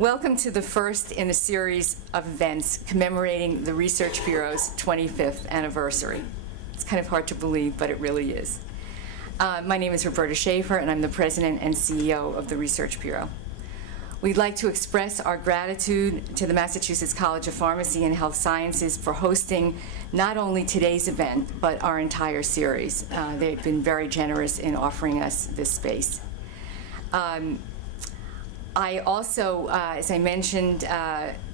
Welcome to the first in a series of events commemorating the Research Bureau's 25th anniversary. It's kind of hard to believe, but it really is. My name is Roberta Schaefer, and I'm the President and CEO of the Research Bureau. We'd like to express our gratitude to the Massachusetts College of Pharmacy and Health Sciences for hosting not only today's event, but our entire series. They've been very generous in offering us this space. I also, as I mentioned,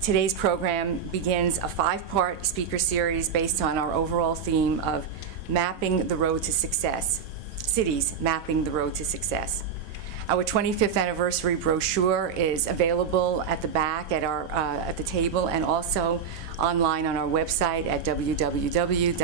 today's program begins a 5-part speaker series based on our overall theme of mapping the road to success, cities mapping the road to success. Our 25th anniversary brochure is available at the back at the table, and also online on our website at www.wrrb.org.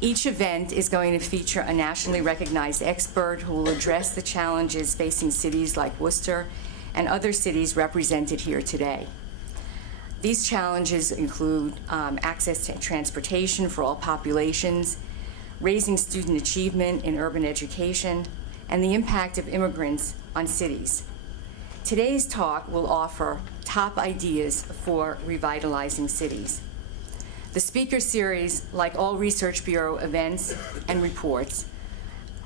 Each event is going to feature a nationally recognized expert who will address the challenges facing cities like Worcester and other cities represented here today. These challenges include access to transportation for all populations, raising student achievement in urban education, and the impact of immigrants on cities. Today's talk will offer top ideas for revitalizing cities. The speaker series, like all Research Bureau events and reports,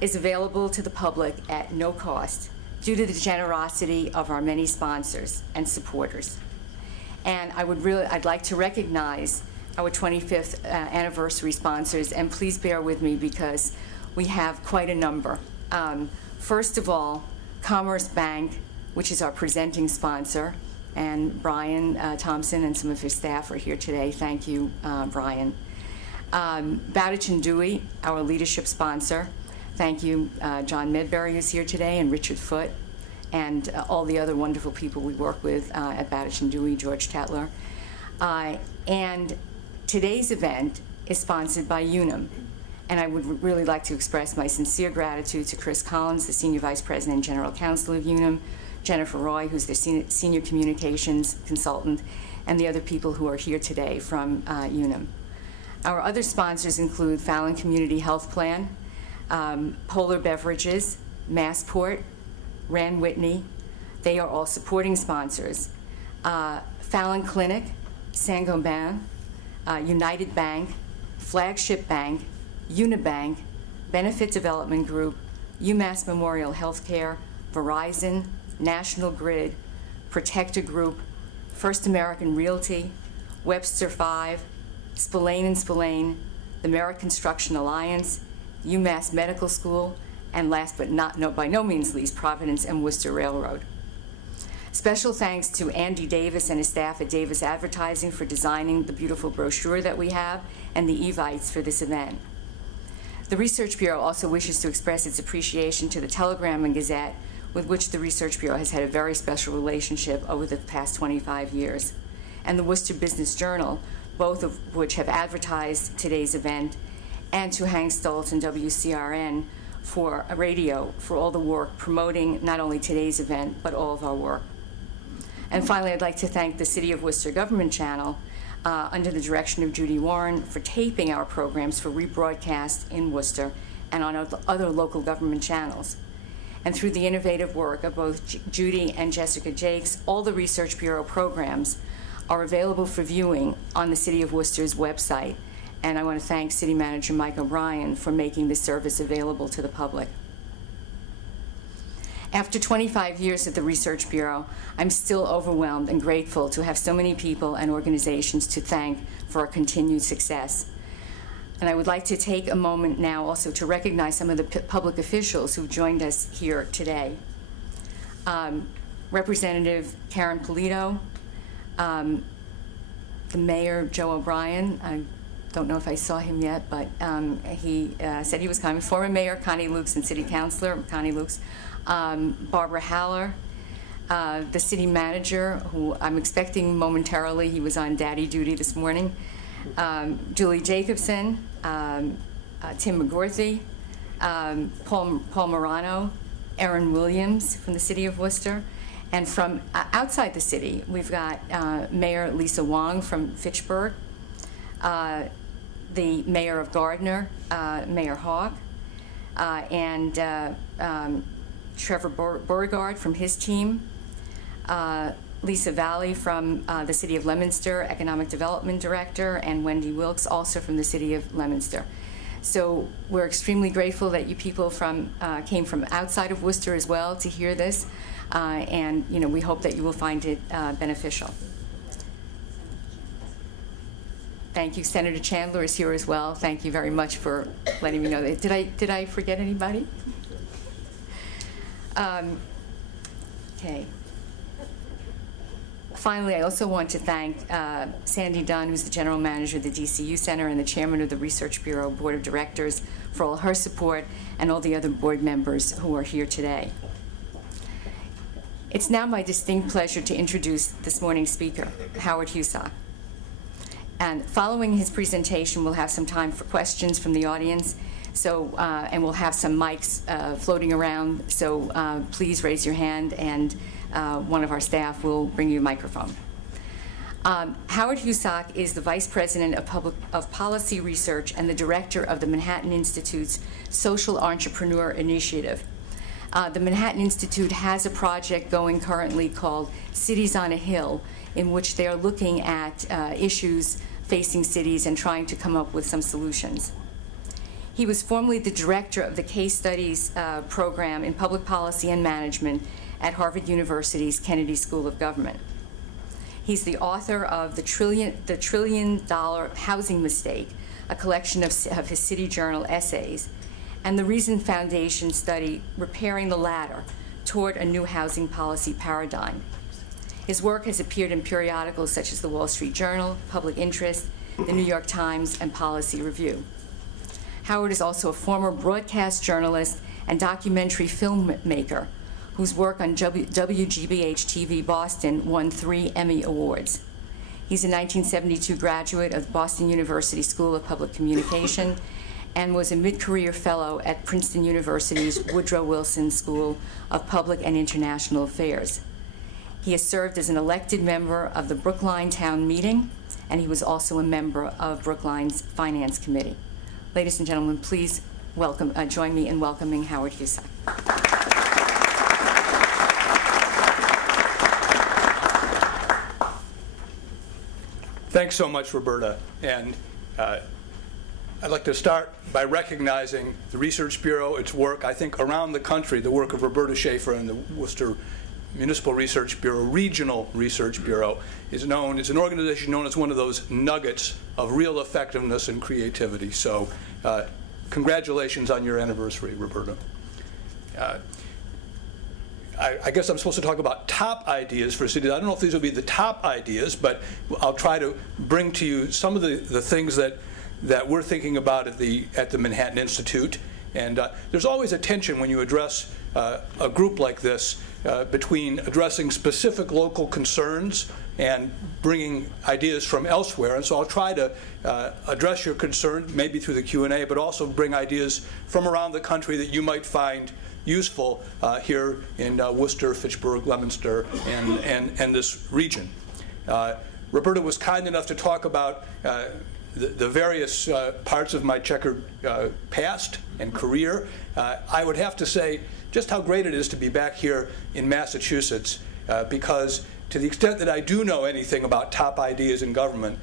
is available to the public at no cost due to the generosity of our many sponsors and supporters. And I'd like to recognize our 25th anniversary sponsors, and please bear with me because we have quite a number. First of all, Commerce Bank, which is our presenting sponsor, and Brian Thompson and some of his staff are here today. Thank you, Brian. Bowditch and Dewey, our leadership sponsor. Thank you, John Medbury is here today, and Richard Foote, and all the other wonderful people we work with at Bowditch and Dewey, George Tetler. And today's event is sponsored by Unum, and I would really like to express my sincere gratitude to Chris Collins, the Senior Vice President and General Counsel of Unum, Jennifer Roy, who's the Senior Communications Consultant, and the other people who are here today from Unum. Our other sponsors include Fallon Community Health Plan, Polar Beverages, Massport, Rand Whitney. They are all supporting sponsors. Fallon Clinic, Saint-Gobain, United Bank, Flagship Bank, Unibank, Benefit Development Group, UMass Memorial Healthcare, Verizon, National Grid, Protector Group, First American Realty, Webster 5, Spillane & Spillane, the Merritt Construction Alliance, UMass Medical School, and last but by no means least, Providence and Worcester Railroad. Special thanks to Andy Davis and his staff at Davis Advertising for designing the beautiful brochure that we have and the evites for this event. The Research Bureau also wishes to express its appreciation to the Telegram and Gazette, with which the Research Bureau has had a very special relationship over the past 25 years, and the Worcester Business Journal, both of which have advertised today's event, and to Hank Stoltz and WCRN for radio for all the work promoting not only today's event, but all of our work. And finally, I'd like to thank the City of Worcester Government Channel, under the direction of Judy Warren, for taping our programs for rebroadcast in Worcester and on other local government channels. And through the innovative work of both Judy and Jessica Jakes, all the Research Bureau programs are available for viewing on the City of Worcester's website. And I want to thank City Manager Mike O'Brien for making this service available to the public. After 25 years at the Research Bureau, I'm still overwhelmed and grateful to have so many people and organizations to thank for our continued success. And I would like to take a moment now also to recognize some of the public officials who joined us here today. Representative Karen Polito, the Mayor Joe O'Brien. I don't know if I saw him yet, but he said he was coming. Former Mayor Connie Lukes and City Councilor Connie Lukes. Barbara Haller, the City Manager, who I'm expecting momentarily. He was on daddy duty this morning. Julie Jacobson, Tim McGorthy, Paul Morano, Erin Williams from the City of Worcester, and from outside the city, we've got Mayor Lisa Wong from Fitchburg, the Mayor of Gardner, Mayor Hawk, and Trevor Beauregard from his team, Lisa Valley from the City of Leominster, Economic Development Director, and Wendy Wilkes, also from the City of Leominster. So we're extremely grateful that you people came from outside of Worcester as well to hear this, and we hope that you will find it beneficial. Thank you. Senator Chandler is here as well. Thank you very much for letting me know that. Did I forget anybody? Okay. Finally, I also want to thank Sandy Dunn, who's the General Manager of the DCU Center and the Chairman of the Research Bureau Board of Directors, for all her support, and all the other board members who are here today. It's now my distinct pleasure to introduce this morning's speaker, Howard Husock. And following his presentation, we'll have some time for questions from the audience. So, and we'll have some mics floating around, so please raise your hand, and one of our staff will bring you a microphone. Howard Husock is the Vice President of Policy Research and the Director of the Manhattan Institute's Social Entrepreneur Initiative. The Manhattan Institute has a project going currently called Cities on a Hill, in which they are looking at issues facing cities and trying to come up with some solutions. He was formerly the director of the Case Studies program in Public Policy and Management at Harvard University's Kennedy School of Government. He's the author of The Trillion Dollar Housing Mistake, a collection of his City Journal essays, and the Reason Foundation study, Repairing the Ladder Toward a New Housing Policy Paradigm. His work has appeared in periodicals such as the Wall Street Journal, Public Interest, the New York Times, and Policy Review. Howard is also a former broadcast journalist and documentary filmmaker whose work on WGBH-TV Boston won 3 Emmy Awards. He's a 1972 graduate of Boston University School of Public Communication and was a mid-career fellow at Princeton University's Woodrow Wilson School of Public and International Affairs. He has served as an elected member of the Brookline Town Meeting, and he was also a member of Brookline's Finance Committee. Ladies and gentlemen, please join me in welcoming Howard Husock. Thanks so much, Roberta. And I'd like to start by recognizing the Research Bureau, its work, I think, around the country, the work of Roberta Schaefer and the Worcester Municipal Research Bureau, Regional Research Bureau, is an organization known as one of those nuggets of real effectiveness and creativity. So congratulations on your anniversary, Roberta. I guess I'm supposed to talk about top ideas for cities. I don't know if these will be the top ideas, but I'll try to bring to you some of the things that we're thinking about at the Manhattan Institute. And there's always a tension when you address a group like this between addressing specific local concerns and bringing ideas from elsewhere. And so I'll try to address your concern, maybe through the Q&A, but also bring ideas from around the country that you might find useful here in Worcester, Fitchburg, Leominster, and this region. Roberta was kind enough to talk about the various parts of my checkered past and career. I would have to say just how great it is to be back here in Massachusetts, because to the extent that I do know anything about top ideas in government,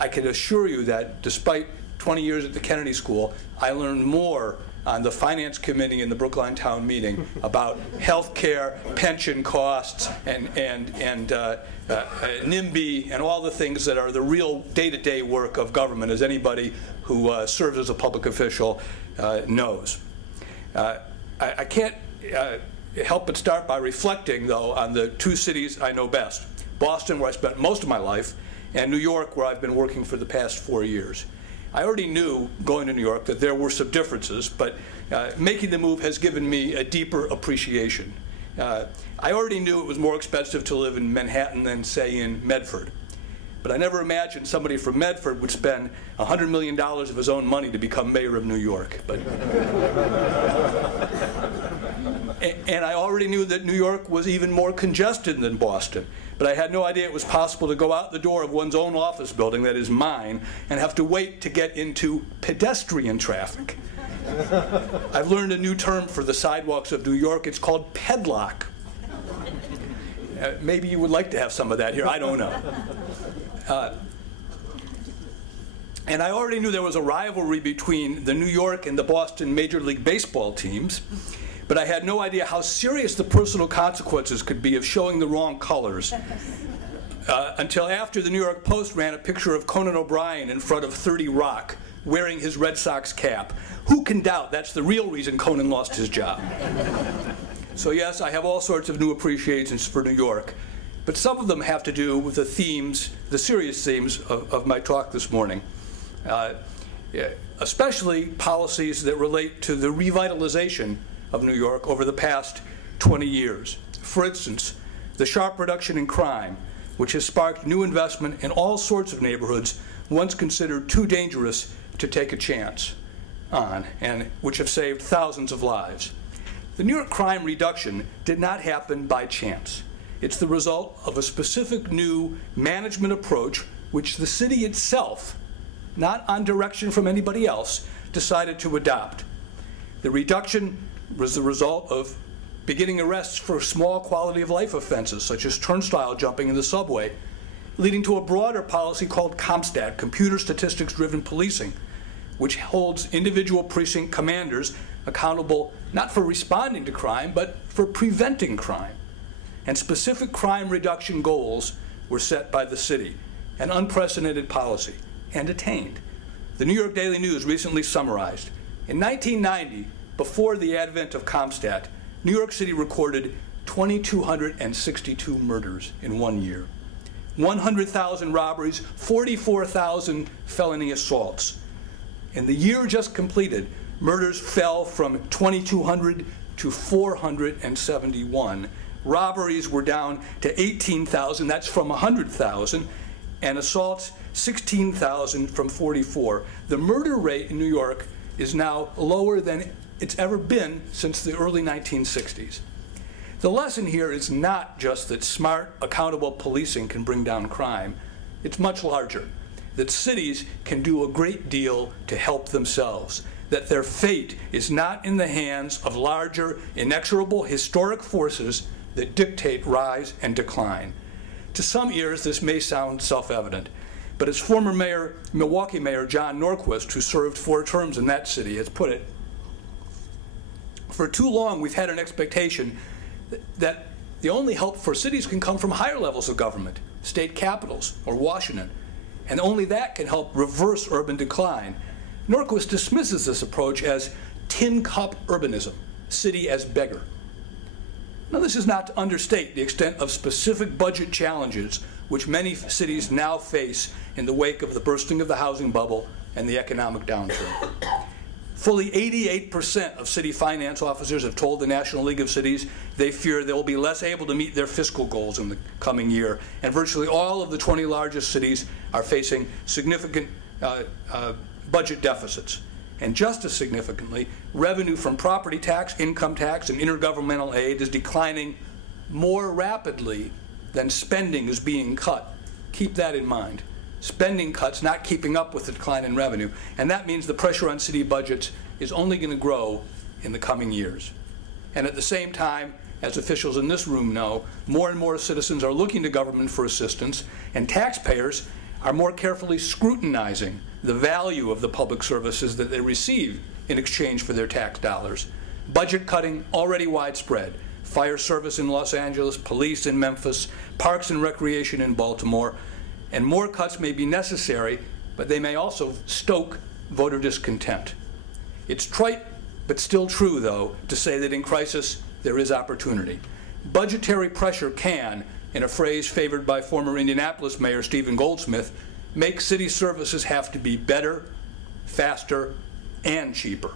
I can assure you that despite 20 years at the Kennedy School, I learned more on the Finance Committee in the Brookline Town Meeting about health care, pension costs, and NIMBY, and all the things that are the real day-to-day work of government, as anybody who serves as a public official knows. I can't help but start by reflecting, though, on the 2 cities I know best. Boston, where I spent most of my life, and New York, where I've been working for the past 4 years. I already knew, going to New York, that there were some differences, but making the move has given me a deeper appreciation. I already knew it was more expensive to live in Manhattan than, say, in Medford. But I never imagined somebody from Medford would spend $100 million of his own money to become mayor of New York. But and I already knew that New York was even more congested than Boston. But I had no idea it was possible to go out the door of one's own office building, that is mine, and have to wait to get into pedestrian traffic. I've learned a new term for the sidewalks of New York. It's called pedlock. Maybe you would like to have some of that here. I don't know. And I already knew there was a rivalry between the New York and the Boston Major League Baseball teams, but I had no idea how serious the personal consequences could be of showing the wrong colors until after the New York Post ran a picture of Conan O'Brien in front of 30 Rock wearing his Red Sox cap. Who can doubt that's the real reason Conan lost his job? So yes, I have all sorts of new appreciations for New York, but some of them have to do with the themes, the serious themes of my talk this morning. Especially policies that relate to the revitalization of New York over the past 20 years. For instance, the sharp reduction in crime, which has sparked new investment in all sorts of neighborhoods once considered too dangerous to take a chance on, and which have saved thousands of lives. The New York crime reduction did not happen by chance. It's the result of a specific new management approach which the city itself, not on direction from anybody else, decided to adopt. The reduction was the result of beginning arrests for small quality of life offenses, such as turnstile jumping in the subway, leading to a broader policy called CompStat, Computer Statistics Driven Policing, which holds individual precinct commanders accountable not for responding to crime, but for preventing crime. And specific crime reduction goals were set by the city, an unprecedented policy, and attained. The New York Daily News recently summarized, in 1990, before the advent of CompStat, New York City recorded 2,262 murders in 1 year, 100,000 robberies, 44,000 felony assaults. In the year just completed, murders fell from 2,200 to 471. Robberies were down to 18,000, that's from 100,000, and assaults 16,000 from 44. The murder rate in New York is now lower than it's ever been since the early 1960s. The lesson here is not just that smart, accountable policing can bring down crime. It's much larger, that cities can do a great deal to help themselves, that their fate is not in the hands of larger, inexorable historic forces that dictate rise and decline. To some ears, this may sound self-evident, but as former Milwaukee Mayor John Norquist, who served 4 terms in that city, has put it, for too long we've had an expectation that the only help for cities can come from higher levels of government, state capitals or Washington, and only that can help reverse urban decline. Norquist dismisses this approach as tin cup urbanism, city as beggar. Now, this is not to understate the extent of specific budget challenges which many cities now face in the wake of the bursting of the housing bubble and the economic downturn. Fully 88% of city finance officers have told the National League of Cities they fear they will be less able to meet their fiscal goals in the coming year, and virtually all of the 20 largest cities are facing significant budget deficits. And just as significantly, revenue from property tax, income tax, and intergovernmental aid is declining more rapidly than spending is being cut. Keep that in mind. Spending cuts not keeping up with the decline in revenue, and that means the pressure on city budgets is only going to grow in the coming years. And at the same time, as officials in this room know, more and more citizens are looking to government for assistance, and taxpayers are more carefully scrutinizing the value of the public services that they receive in exchange for their tax dollars. Budget cutting already widespread. Fire service in Los Angeles, police in Memphis, parks and recreation in Baltimore, and more cuts may be necessary, but they may also stoke voter discontent. It's trite, but still true, though, to say that in crisis there is opportunity. Budgetary pressure can, in a phrase favored by former Indianapolis Mayor Stephen Goldsmith, make city services have to be better, faster, and cheaper.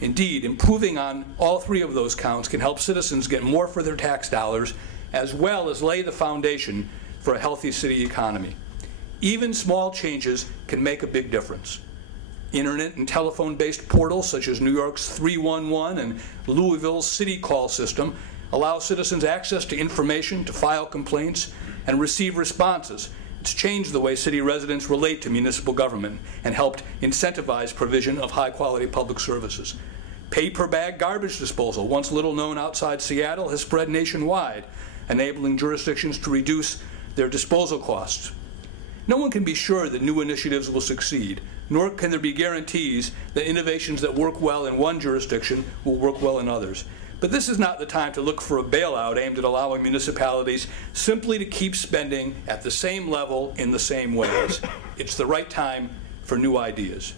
Indeed, improving on all 3 of those counts can help citizens get more for their tax dollars, as well as lay the foundation for a healthy city economy. Even small changes can make a big difference. Internet and telephone-based portals such as New York's 311 and Louisville's City Call system allow citizens access to information, to file complaints, and receive responses, It's changed the way city residents relate to municipal government and helped incentivize provision of high-quality public services. Pay-per-bag garbage disposal, once little known outside Seattle, has spread nationwide, enabling jurisdictions to reduce their disposal costs. No one can be sure that new initiatives will succeed, nor can there be guarantees that innovations that work well in one jurisdiction will work well in others. But this is not the time to look for a bailout aimed at allowing municipalities simply to keep spending at the same level in the same ways. It's the right time for new ideas.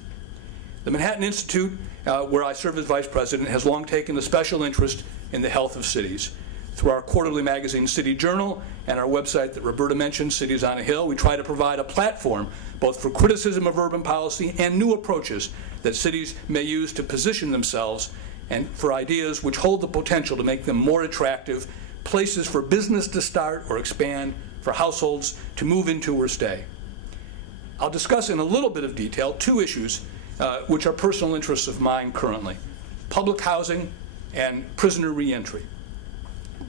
The Manhattan Institute, where I serve as vice president, has long taken a special interest in the health of cities. Through our quarterly magazine, City Journal, and our website that Roberta mentioned, Cities on a Hill, we try to provide a platform both for criticism of urban policy and new approaches that cities may use to position themselves and for ideas which hold the potential to make them more attractive, places for business to start or expand, for households to move into or stay. I'll discuss in a little bit of detail two issues which are personal interests of mine currently: public housing and prisoner reentry.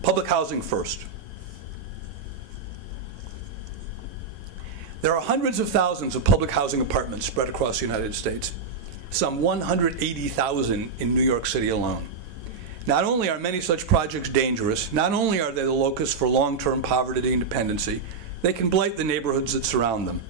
Public housing first. There are hundreds of thousands of public housing apartments spread across the United States, some 180,000 in New York City alone. Not only are many such projects dangerous, not only are they the locus for long-term poverty and dependency, they can blight the neighborhoods that surround them.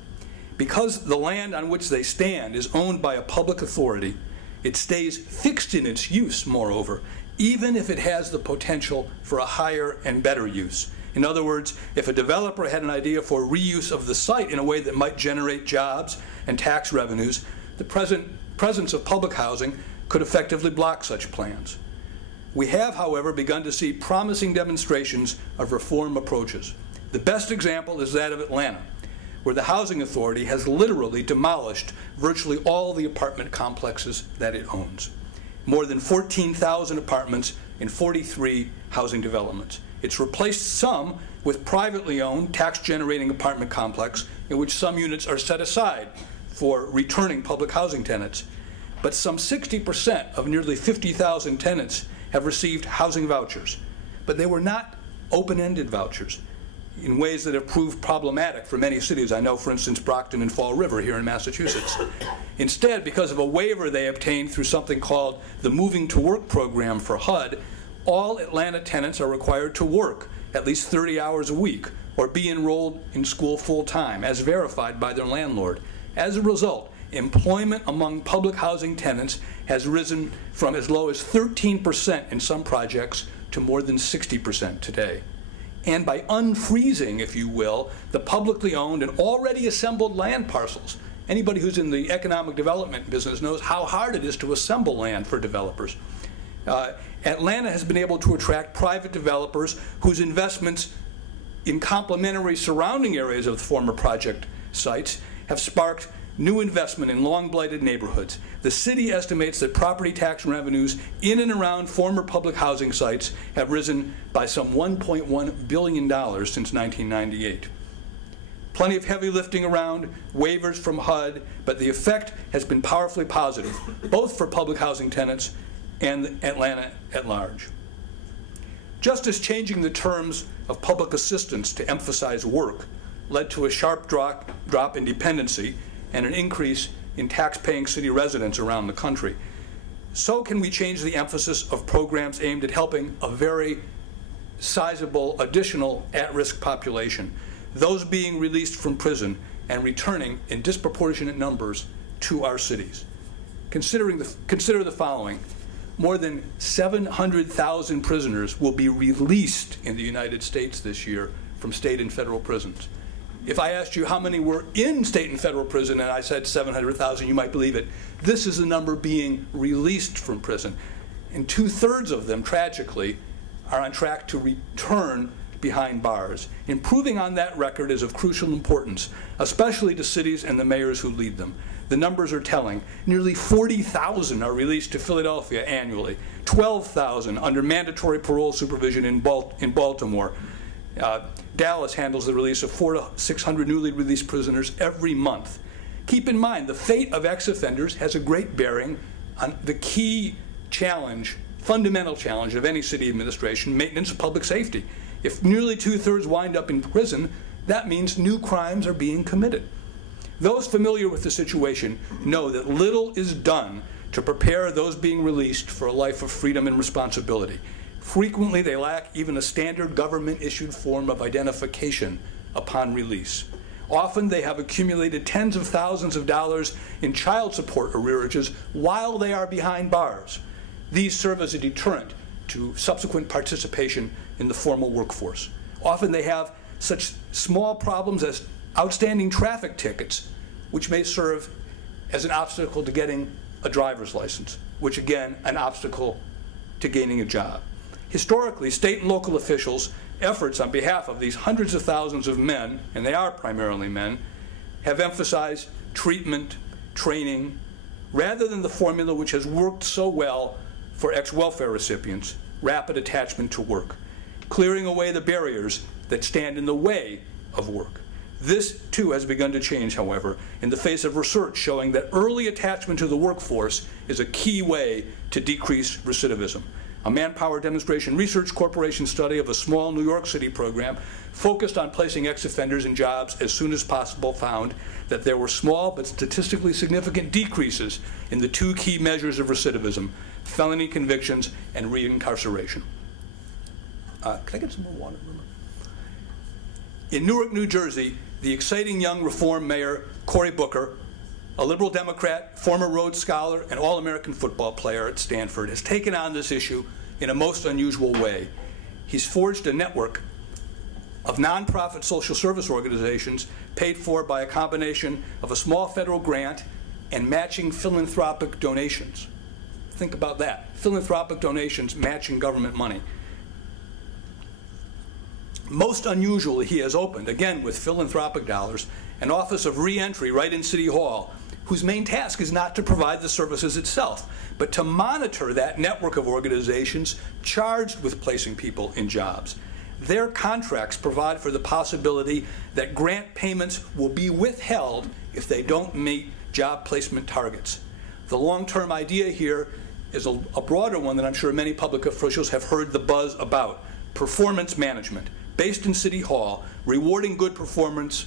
Because the land on which they stand is owned by a public authority, it stays fixed in its use, moreover, even if it has the potential for a higher and better use. In other words, if a developer had an idea for reuse of the site in a way that might generate jobs and tax revenues, the presence of public housing could effectively block such plans. We have, however, begun to see promising demonstrations of reform approaches. The best example is that of Atlanta, where the housing authority has literally demolished virtually all the apartment complexes that it owns. More than 14,000 apartments in 43 housing developments. It's replaced some with privately owned, tax-generating apartment complex in which some units are set aside for returning public housing tenants. But some 60% of nearly 50,000 tenants have received housing vouchers. But they were not open-ended vouchers in ways that have proved problematic for many cities. I know, for instance, Brockton and Fall River here in Massachusetts. Instead, because of a waiver they obtained through something called the Moving to Work program for HUD, all Atlanta tenants are required to work at least 30 hours a week or be enrolled in school full-time, as verified by their landlord. As a result, employment among public housing tenants has risen from as low as 13% in some projects to more than 60% today. And by unfreezing, if you will, the publicly owned and already assembled land parcels. Anybody who's in the economic development business knows how hard it is to assemble land for developers. Atlanta has been able to attract private developers whose investments in complementary surrounding areas of the former project sites have sparked new investment in long-blighted neighborhoods. The city estimates that property tax revenues in and around former public housing sites have risen by some $1.1 billion since 1998. Plenty of heavy lifting around, waivers from HUD, but the effect has been powerfully positive, both for public housing tenants and Atlanta at large. Just as changing the terms of public assistance to emphasize work led to a sharp drop in dependency and an increase in tax-paying city residents around the country, so can we change the emphasis of programs aimed at helping a very sizable additional at-risk population, those being released from prison and returning in disproportionate numbers to our cities. Consider the following. More than 700,000 prisoners will be released in the United States this year from state and federal prisons. If I asked you how many were in state and federal prison and I said 700,000, you might believe it. This is the number being released from prison. And 2/3 of them, tragically, are on track to return behind bars. Improving on that record is of crucial importance, especially to cities and the mayors who lead them. The numbers are telling. Nearly 40,000 are released to Philadelphia annually, 12,000 under mandatory parole supervision in Baltimore. Dallas handles the release of 400 to 600 newly released prisoners every month. Keep in mind, the fate of ex-offenders has a great bearing on the key challenge, fundamental challenge of any city administration, maintenance of public safety. If nearly 2/3 wind up in prison, that means new crimes are being committed. Those familiar with the situation know that little is done to prepare those being released for a life of freedom and responsibility. Frequently, they lack even a standard government-issued form of identification upon release. Often, they have accumulated tens of thousands of dollars in child support arrearages while they are behind bars. These serve as a deterrent to subsequent participation in the formal workforce. Often, they have such small problems as outstanding traffic tickets, which may serve as an obstacle to getting a driver's license, which again, an obstacle to gaining a job. Historically, state and local officials' efforts on behalf of these hundreds of thousands of men, and they are primarily men, have emphasized treatment, training, rather than the formula which has worked so well for ex-welfare recipients, rapid attachment to work, clearing away the barriers that stand in the way of work. This, too, has begun to change, however, in the face of research showing that early attachment to the workforce is a key way to decrease recidivism. A Manpower Demonstration Research Corporation study of a small New York City program focused on placing ex-offenders in jobs as soon as possible found that there were small but statistically significant decreases in the two key measures of recidivism, felony convictions and reincarceration. Can I get some more water? In Newark, New Jersey, the exciting young reform mayor, Cory Booker, a liberal Democrat, former Rhodes Scholar, and All-American football player at Stanford, has taken on this issue in a most unusual way. He's forged a network of nonprofit social service organizations paid for by a combination of a small federal grant and matching philanthropic donations. Think about that. Philanthropic donations matching government money. Most unusually, he has opened, again with philanthropic dollars, an office of re-entry right in City Hall, whose main task is not to provide the services itself, but to monitor that network of organizations charged with placing people in jobs. Their contracts provide for the possibility that grant payments will be withheld if they don't meet job placement targets. The long-term idea here is a broader one that I'm sure many public officials have heard the buzz about: performance management, based in City Hall, rewarding good performance,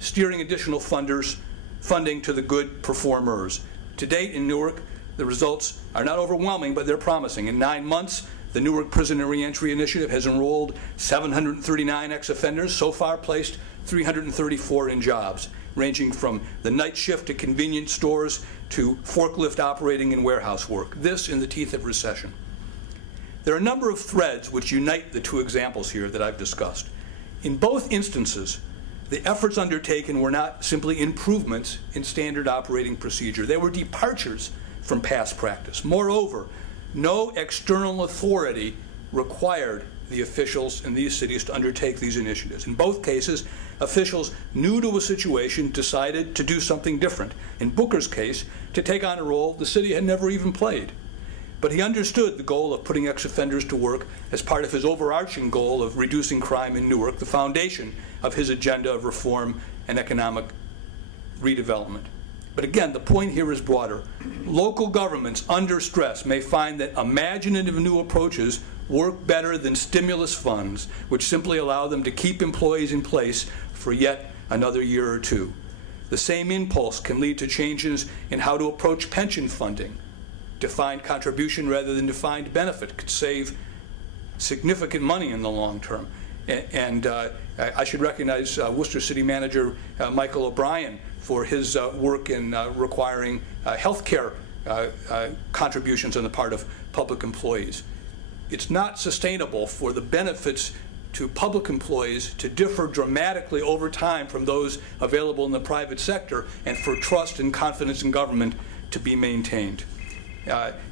steering additional funding to the good performers. To date in Newark, the results are not overwhelming, but they're promising. In 9 months, the Newark Prison and Reentry Initiative has enrolled 739 ex-offenders, so far placed 334 in jobs, ranging from the night shift at convenience stores to forklift operating and warehouse work, this in the teeth of recession. There are a number of threads which unite the two examples here that I've discussed. In both instances, the efforts undertaken were not simply improvements in standard operating procedure. They were departures from past practice. Moreover, no external authority required the officials in these cities to undertake these initiatives. In both cases, officials new to a situation decided to do something different. In Booker's case, to take on a role the city had never even played. But he understood the goal of putting ex-offenders to work as part of his overarching goal of reducing crime in Newark, the foundation of his agenda of reform and economic redevelopment. But again, the point here is broader. Local governments under stress may find that imaginative new approaches work better than stimulus funds, which simply allow them to keep employees in place for yet another year or two. The same impulse can lead to changes in how to approach pension funding. Defined contribution rather than defined benefit could save significant money in the long term. And I should recognize Worcester City Manager Michael O'Brien for his work in requiring health care contributions on the part of public employees. It's not sustainable for the benefits to public employees to differ dramatically over time from those available in the private sector, and for trust and confidence in government to be maintained.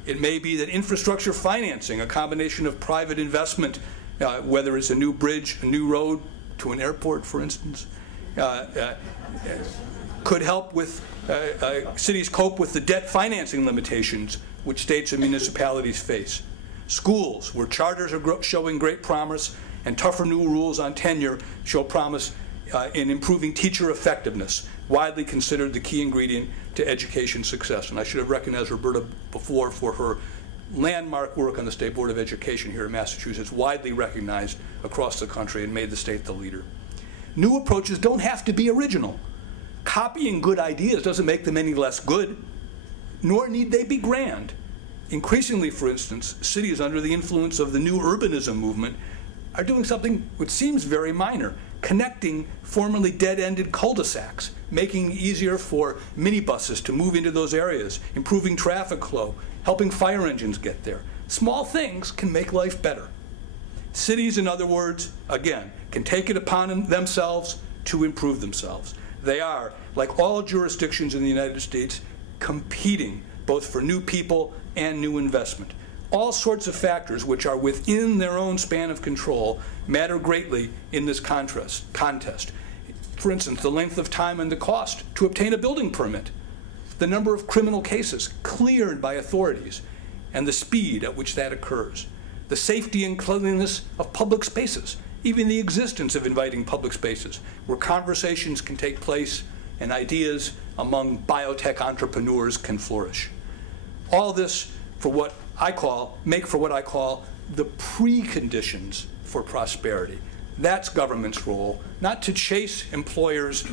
It may be that infrastructure financing, a combination of private investment, whether it's a new bridge, a new road to an airport, for instance, could help with cities cope with the debt financing limitations which states and municipalities face. Schools, where charters are showing great promise, and tougher new rules on tenure show promise in improving teacher effectiveness, widely considered the key ingredient to education success. And I should have recognized Roberta before for her landmark work on the State Board of Education here in Massachusetts, widely recognized across the country and made the state the leader. New approaches don't have to be original. Copying good ideas doesn't make them any less good, nor need they be grand. Increasingly, for instance, cities under the influence of the new urbanism movement are doing something which seems very minor, connecting formerly dead-ended cul-de-sacs, making it easier for minibuses to move into those areas, improving traffic flow, helping fire engines get there. Small things can make life better. Cities, in other words, again, can take it upon themselves to improve themselves. They are, like all jurisdictions in the United States, competing both for new people and new investment. All sorts of factors which are within their own span of control matter greatly in this contest. For instance, the length of time and the cost to obtain a building permit, the number of criminal cases cleared by authorities, and the speed at which that occurs, the safety and cleanliness of public spaces, even the existence of inviting public spaces where conversations can take place and ideas among biotech entrepreneurs can flourish. All this for what I call the preconditions for prosperity. That's government's role, not to chase employers,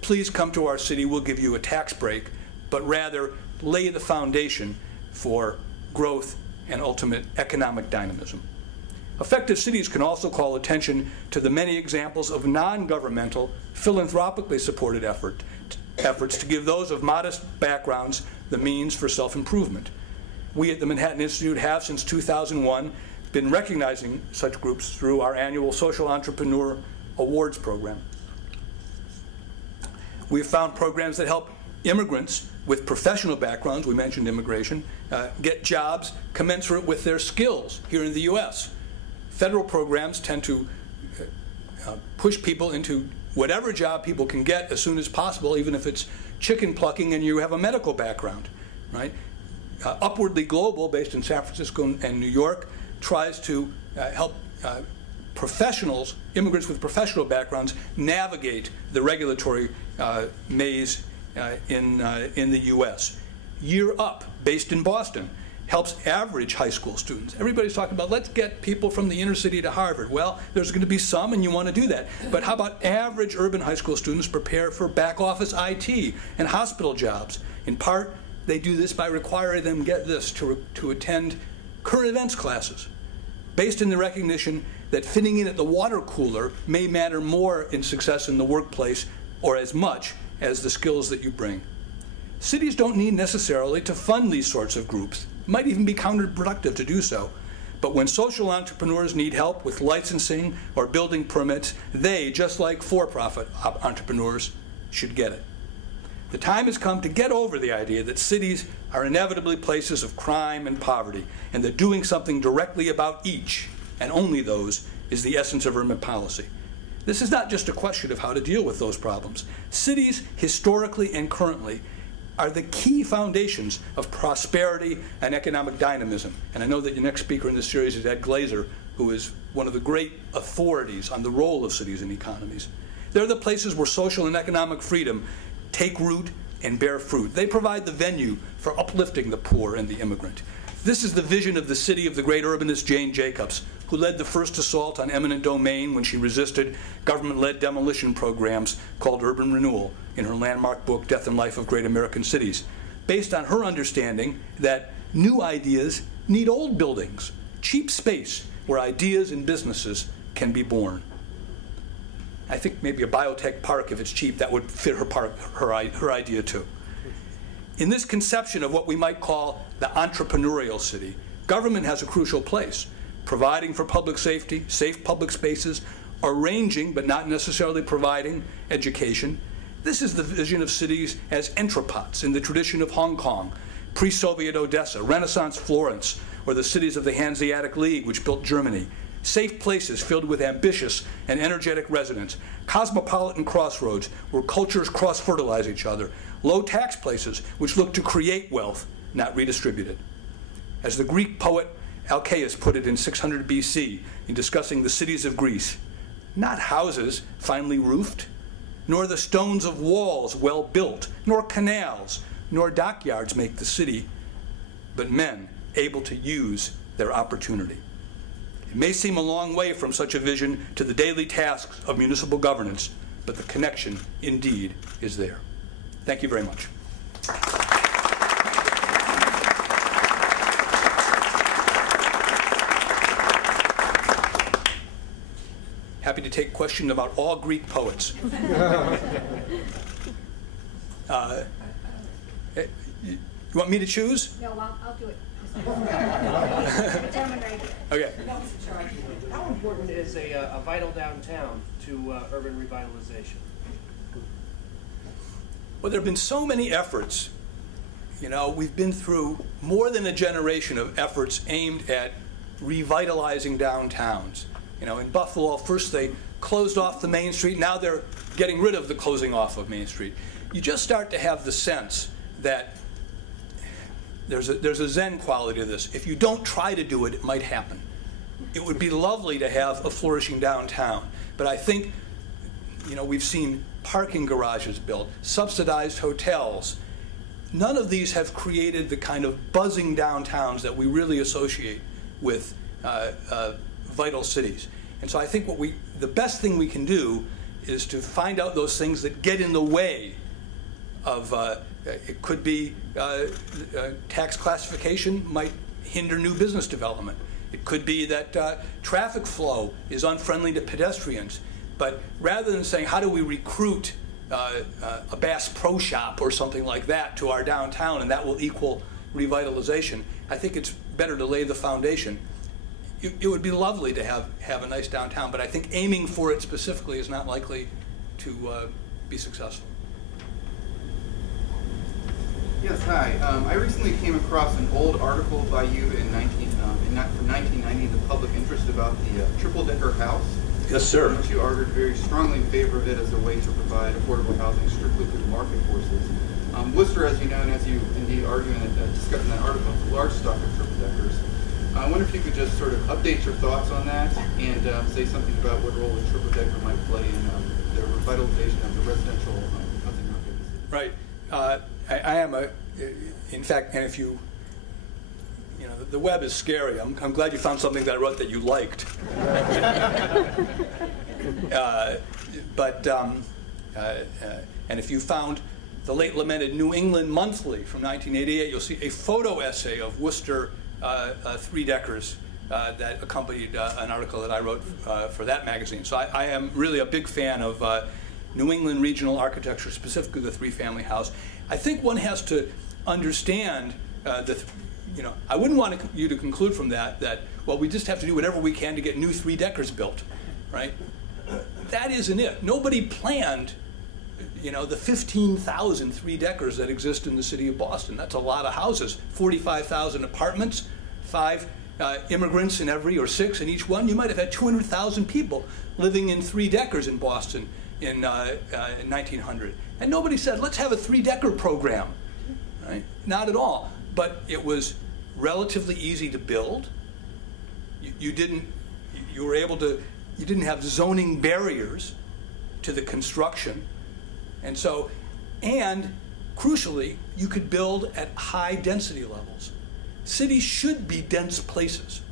please come to our city, we'll give you a tax break, but rather lay the foundation for growth and ultimate economic dynamism. Effective cities can also call attention to the many examples of non-governmental, philanthropically supported efforts to give those of modest backgrounds the means for self-improvement. We at the Manhattan Institute have, since 2001, been recognizing such groups through our annual Social Entrepreneur Awards program. We have found programs that help immigrants with professional backgrounds, we mentioned immigration, get jobs commensurate with their skills here in the US. Federal programs tend to push people into whatever job people can get as soon as possible, even if it's chicken plucking and you have a medical background, right? Upwardly Global, based in San Francisco and New York, tries to help professionals, immigrants with professional backgrounds, navigate the regulatory maze in the US. Year Up, based in Boston, helps average high school students. Everybody's talking about, let's get people from the inner city to Harvard. Well, there's going to be some, and you want to do that. But how about average urban high school students prepare for back office IT and hospital jobs? In part, they do this by requiring them, get this, to attend current events classes, based in the recognition that fitting in at the water cooler may matter more in success in the workplace, or as much as the skills that you bring. Cities don't need necessarily to fund these sorts of groups. It might even be counterproductive to do so. But when social entrepreneurs need help with licensing or building permits, they, just like for-profit entrepreneurs, should get it. The time has come to get over the idea that cities are inevitably places of crime and poverty, and that doing something directly about each, and only those, is the essence of urban policy. This is not just a question of how to deal with those problems. Cities, historically and currently, are the key foundations of prosperity and economic dynamism. And I know that your next speaker in this series is Ed Glazer, who is one of the great authorities on the role of cities in economies. They're the places where social and economic freedom take root and bear fruit. They provide the venue for uplifting the poor and the immigrant. This is the vision of the city of the great urbanist Jane Jacobs, who led the first assault on eminent domain when she resisted government-led demolition programs called urban renewal in her landmark book, Death and Life of Great American Cities, based on her understanding that new ideas need old buildings, cheap space where ideas and businesses can be born. I think maybe a biotech park, if it's cheap, that would fit her idea too. In this conception of what we might call the entrepreneurial city, government has a crucial place, providing for public safety, safe public spaces, arranging but not necessarily providing education. This is the vision of cities as entrepots in the tradition of Hong Kong, pre-Soviet Odessa, Renaissance Florence, or the cities of the Hanseatic League, which built Germany. Safe places filled with ambitious and energetic residents, cosmopolitan crossroads where cultures cross-fertilize each other, low tax places which look to create wealth, not redistribute it. As the Greek poet Alcaeus put it in 600 BC in discussing the cities of Greece, not houses finely roofed, nor the stones of walls well built, nor canals, nor dockyards make the city, but men able to use their opportunity. It may seem a long way from such a vision to the daily tasks of municipal governance, but the connection indeed is there. Thank you very much. Happy to take questions about all Greek poets. You want me to choose? No, I'll do it. Okay. How important is a vital downtown to urban revitalization? Well, there have been so many efforts. You know, we've been through more than a generation of efforts aimed at revitalizing downtowns. You know, in Buffalo, first they closed off the Main Street. Now they're getting rid of the closing off of Main Street. You just start to have the sense that there's a Zen quality to this. If you don't try to do it, it might happen. It would be lovely to have a flourishing downtown. But I think, you know, we've seen parking garages built, subsidized hotels. None of these have created the kind of buzzing downtowns that we really associate with vital cities. And so I think the best thing we can do is to find out those things that get in the way of, it could be tax classification might hinder new business development. It could be that traffic flow is unfriendly to pedestrians. But rather than saying, how do we recruit a Bass Pro Shop or something like that to our downtown and that will equal revitalization, I think it's better to lay the foundation. It would be lovely to have a nice downtown, but I think aiming for it specifically is not likely to be successful. Yes, hi. I recently came across an old article by you from 1990 in the Public Interest about the triple-decker house. Yes, sir. In which you argued very strongly in favor of it as a way to provide affordable housing strictly through market forces. Worcester, as you know, and as you indeed argue and discuss in that article, has a large stock of triple-deckers. I wonder if you could just sort of update your thoughts on that and say something about what role a triple-decker might play in the revitalization of the residential housing market. Right. I am in fact, and if you know, the web is scary. I'm glad you found something that I wrote that you liked. And if you found the late lamented New England Monthly from 1988, you'll see a photo essay of Worcester three-deckers that accompanied an article that I wrote for that magazine. So I am really a big fan of New England regional architecture, specifically the three-family house. I think one has to understand you know, I wouldn't want you to conclude from that well, we just have to do whatever we can to get new three-deckers built, right? That isn't it. Nobody planned, you know, the 15,000 three-deckers that exist in the city of Boston. That's a lot of houses. 45,000 apartments, 5 immigrants in every, or 6 in each one. You might have had 200,000 people living in three-deckers in Boston in 1900. And nobody said, let's have a three-decker program, right? Not at all. But it was relatively easy to build. You didn't have zoning barriers to the construction. And so, and crucially, you could build at high density levels. Cities should be dense places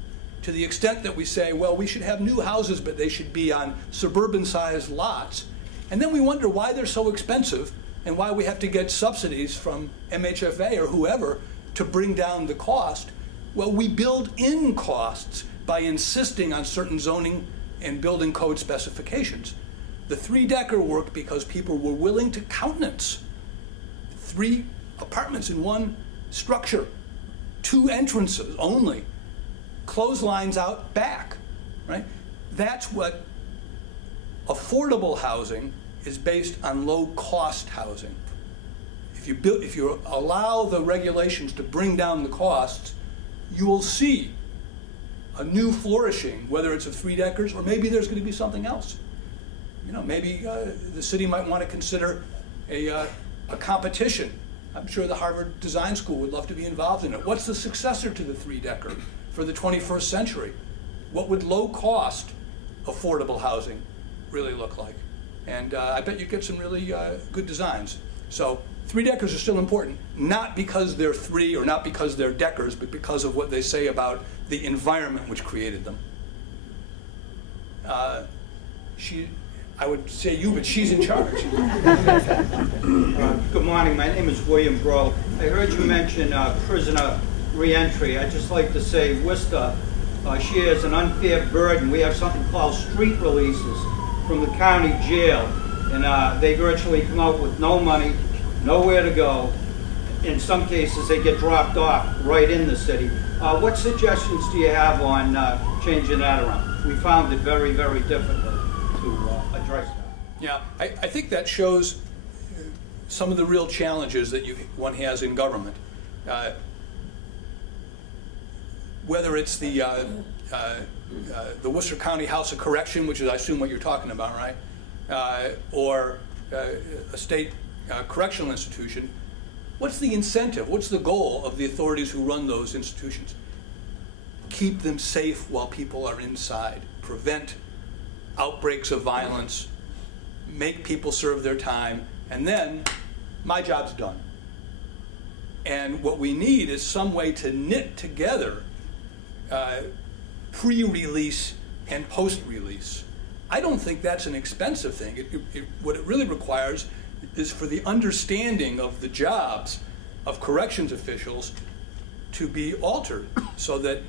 to the extent that we say, well, we should have new houses, but they should be on suburban-sized lots. And then we wonder why they're so expensive and why we have to get subsidies from MHFA or whoever to bring down the cost. Well, we build in costs by insisting on certain zoning and building code specifications. The three-decker worked because people were willing to countenance 3 apartments in one structure, 2 entrances only, clotheslines out back, right? That's what affordable housing is based on low-cost housing. If you allow the regulations to bring down the costs, you will see a new flourishing, whether it's of three-deckers or maybe there's going to be something else. You know, maybe the city might want to consider a competition. I'm sure the Harvard Design School would love to be involved in it. What's the successor to the three-decker for the 21st century? What would low-cost affordable housing really look like? And I bet you'd get some really good designs. So three-deckers are still important, not because they're 3 or not because they're deckers, but because of what they say about the environment which created them. I would say you, but she's in charge. Good morning. My name is William Grohl. I heard you mention prisoner reentry. I'd just like to say Worcester shares an unfair burden. We have something called street releases from the county jail, and they virtually come out with no money, nowhere to go. In some cases, they get dropped off right in the city. What suggestions do you have on changing that around? We found it very, very difficult to address that. Yeah, I think that shows some of the real challenges that one has in government. Whether it's the Worcester County House of Correction, which is, I assume, what you're talking about, right? Or a state correctional institution. What's the incentive? What's the goal of the authorities who run those institutions? Keep them safe while people are inside. Prevent outbreaks of violence. Make people serve their time. And then, my job's done. And what we need is some way to knit together pre-release and post-release. I don't think that's an expensive thing. What it really requires is for the understanding of the jobs of corrections officials to be altered so that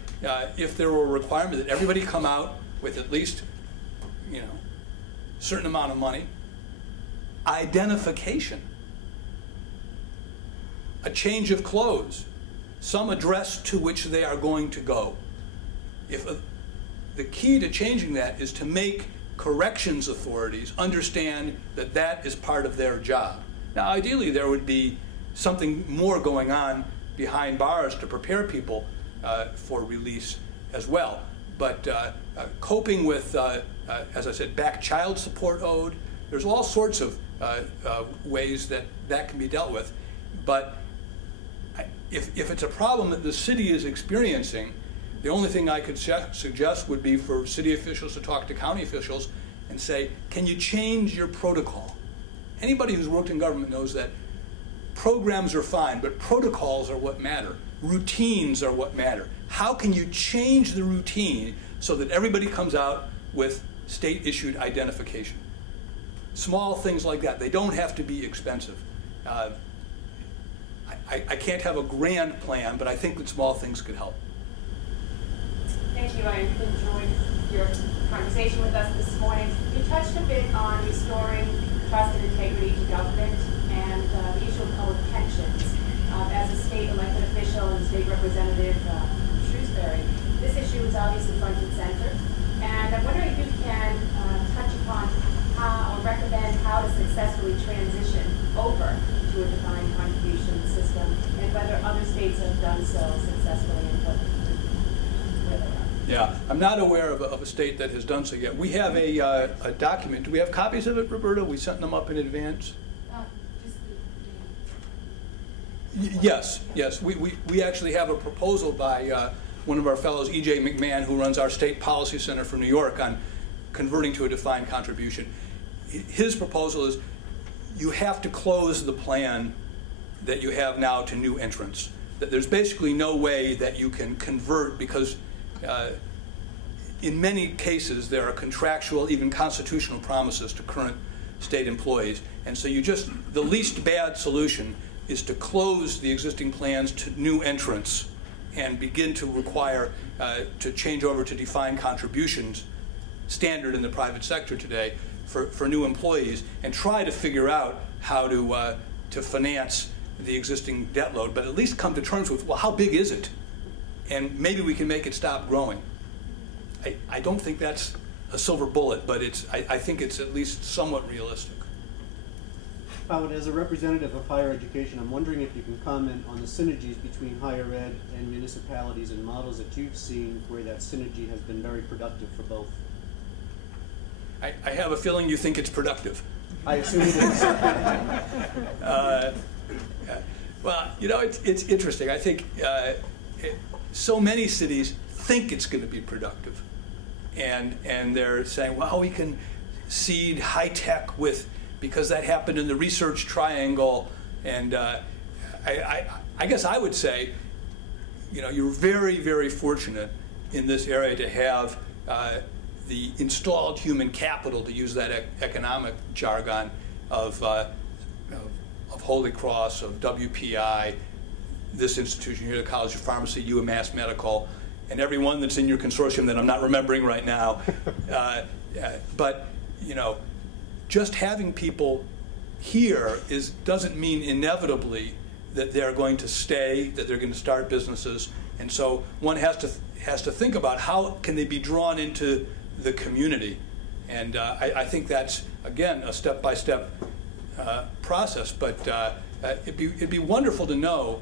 if there were a requirement that everybody come out with at least, a certain amount of money, identification, a change of clothes, some address to which they are going to go. The key to changing that is to make corrections authorities understand that that is part of their job. Now, ideally, there would be something more going on behind bars to prepare people for release as well. But coping with, as I said, back child support owed, there's all sorts of ways that can be dealt with. But if it's a problem that the city is experiencing, the only thing I could suggest would be for city officials to talk to county officials and say, can you change your protocol? Anybody who's worked in government knows that programs are fine, but protocols are what matter. Routines are what matter. How can you change the routine so that everybody comes out with state-issued identification? Small things like that. They don't have to be expensive. I can't have a grand plan, but I think that small things could help. Thank you. I enjoyed your conversation with us this morning. You touched a bit on restoring trust and integrity to government and the issue of public pensions. As a state elected official and state representative from Shrewsbury, this issue is obviously front and center. And I'm wondering if you can touch upon how, or recommend how to successfully transition over to a defined contribution system, and whether other states have done so successfully and where they are. Yeah, I'm not aware of a state that has done so yet. We have a document. Do we have copies of it, Roberta? We sent them up in advance? Yes. We actually have a proposal by one of our fellows, E.J. McMahon, who runs our State Policy Center for New York, on converting to a defined contribution. His proposal is you have to close the plan that you have now to new entrants. That there's basically no way that you can convert, because in many cases there are contractual, even constitutional promises to current state employees. And so the least bad solution is to close the existing plans to new entrants and begin to require to change over to defined contributions, standard in the private sector today, for new employees, and try to figure out how to finance the existing debt load, but at least come to terms with, well, how big is it? And maybe we can make it stop growing. I don't think that's a silver bullet, but I think it's at least somewhat realistic. Howard, as a representative of higher education, I'm wondering if you can comment on the synergies between higher ed and municipalities and models that you've seen where that synergy has been very productive for both. I have a feeling you think it's productive. I assume it is. Well, it's interesting. I think so many cities think it's going to be productive, and they're saying, well, we can seed high tech because that happened in the research triangle, and I guess I would say, you're very, very fortunate in this area to have installed human capital, to use that economic jargon, of Holy Cross, of WPI, this institution here, the College of Pharmacy, UMass Medical, and everyone that's in your consortium that I'm not remembering right now. But you know, just having people here doesn't mean inevitably that they're going to stay, that they're going to start businesses, and so one has to think about how can they be drawn into the community, and I think that's again a step-by-step process. But it'd be wonderful to know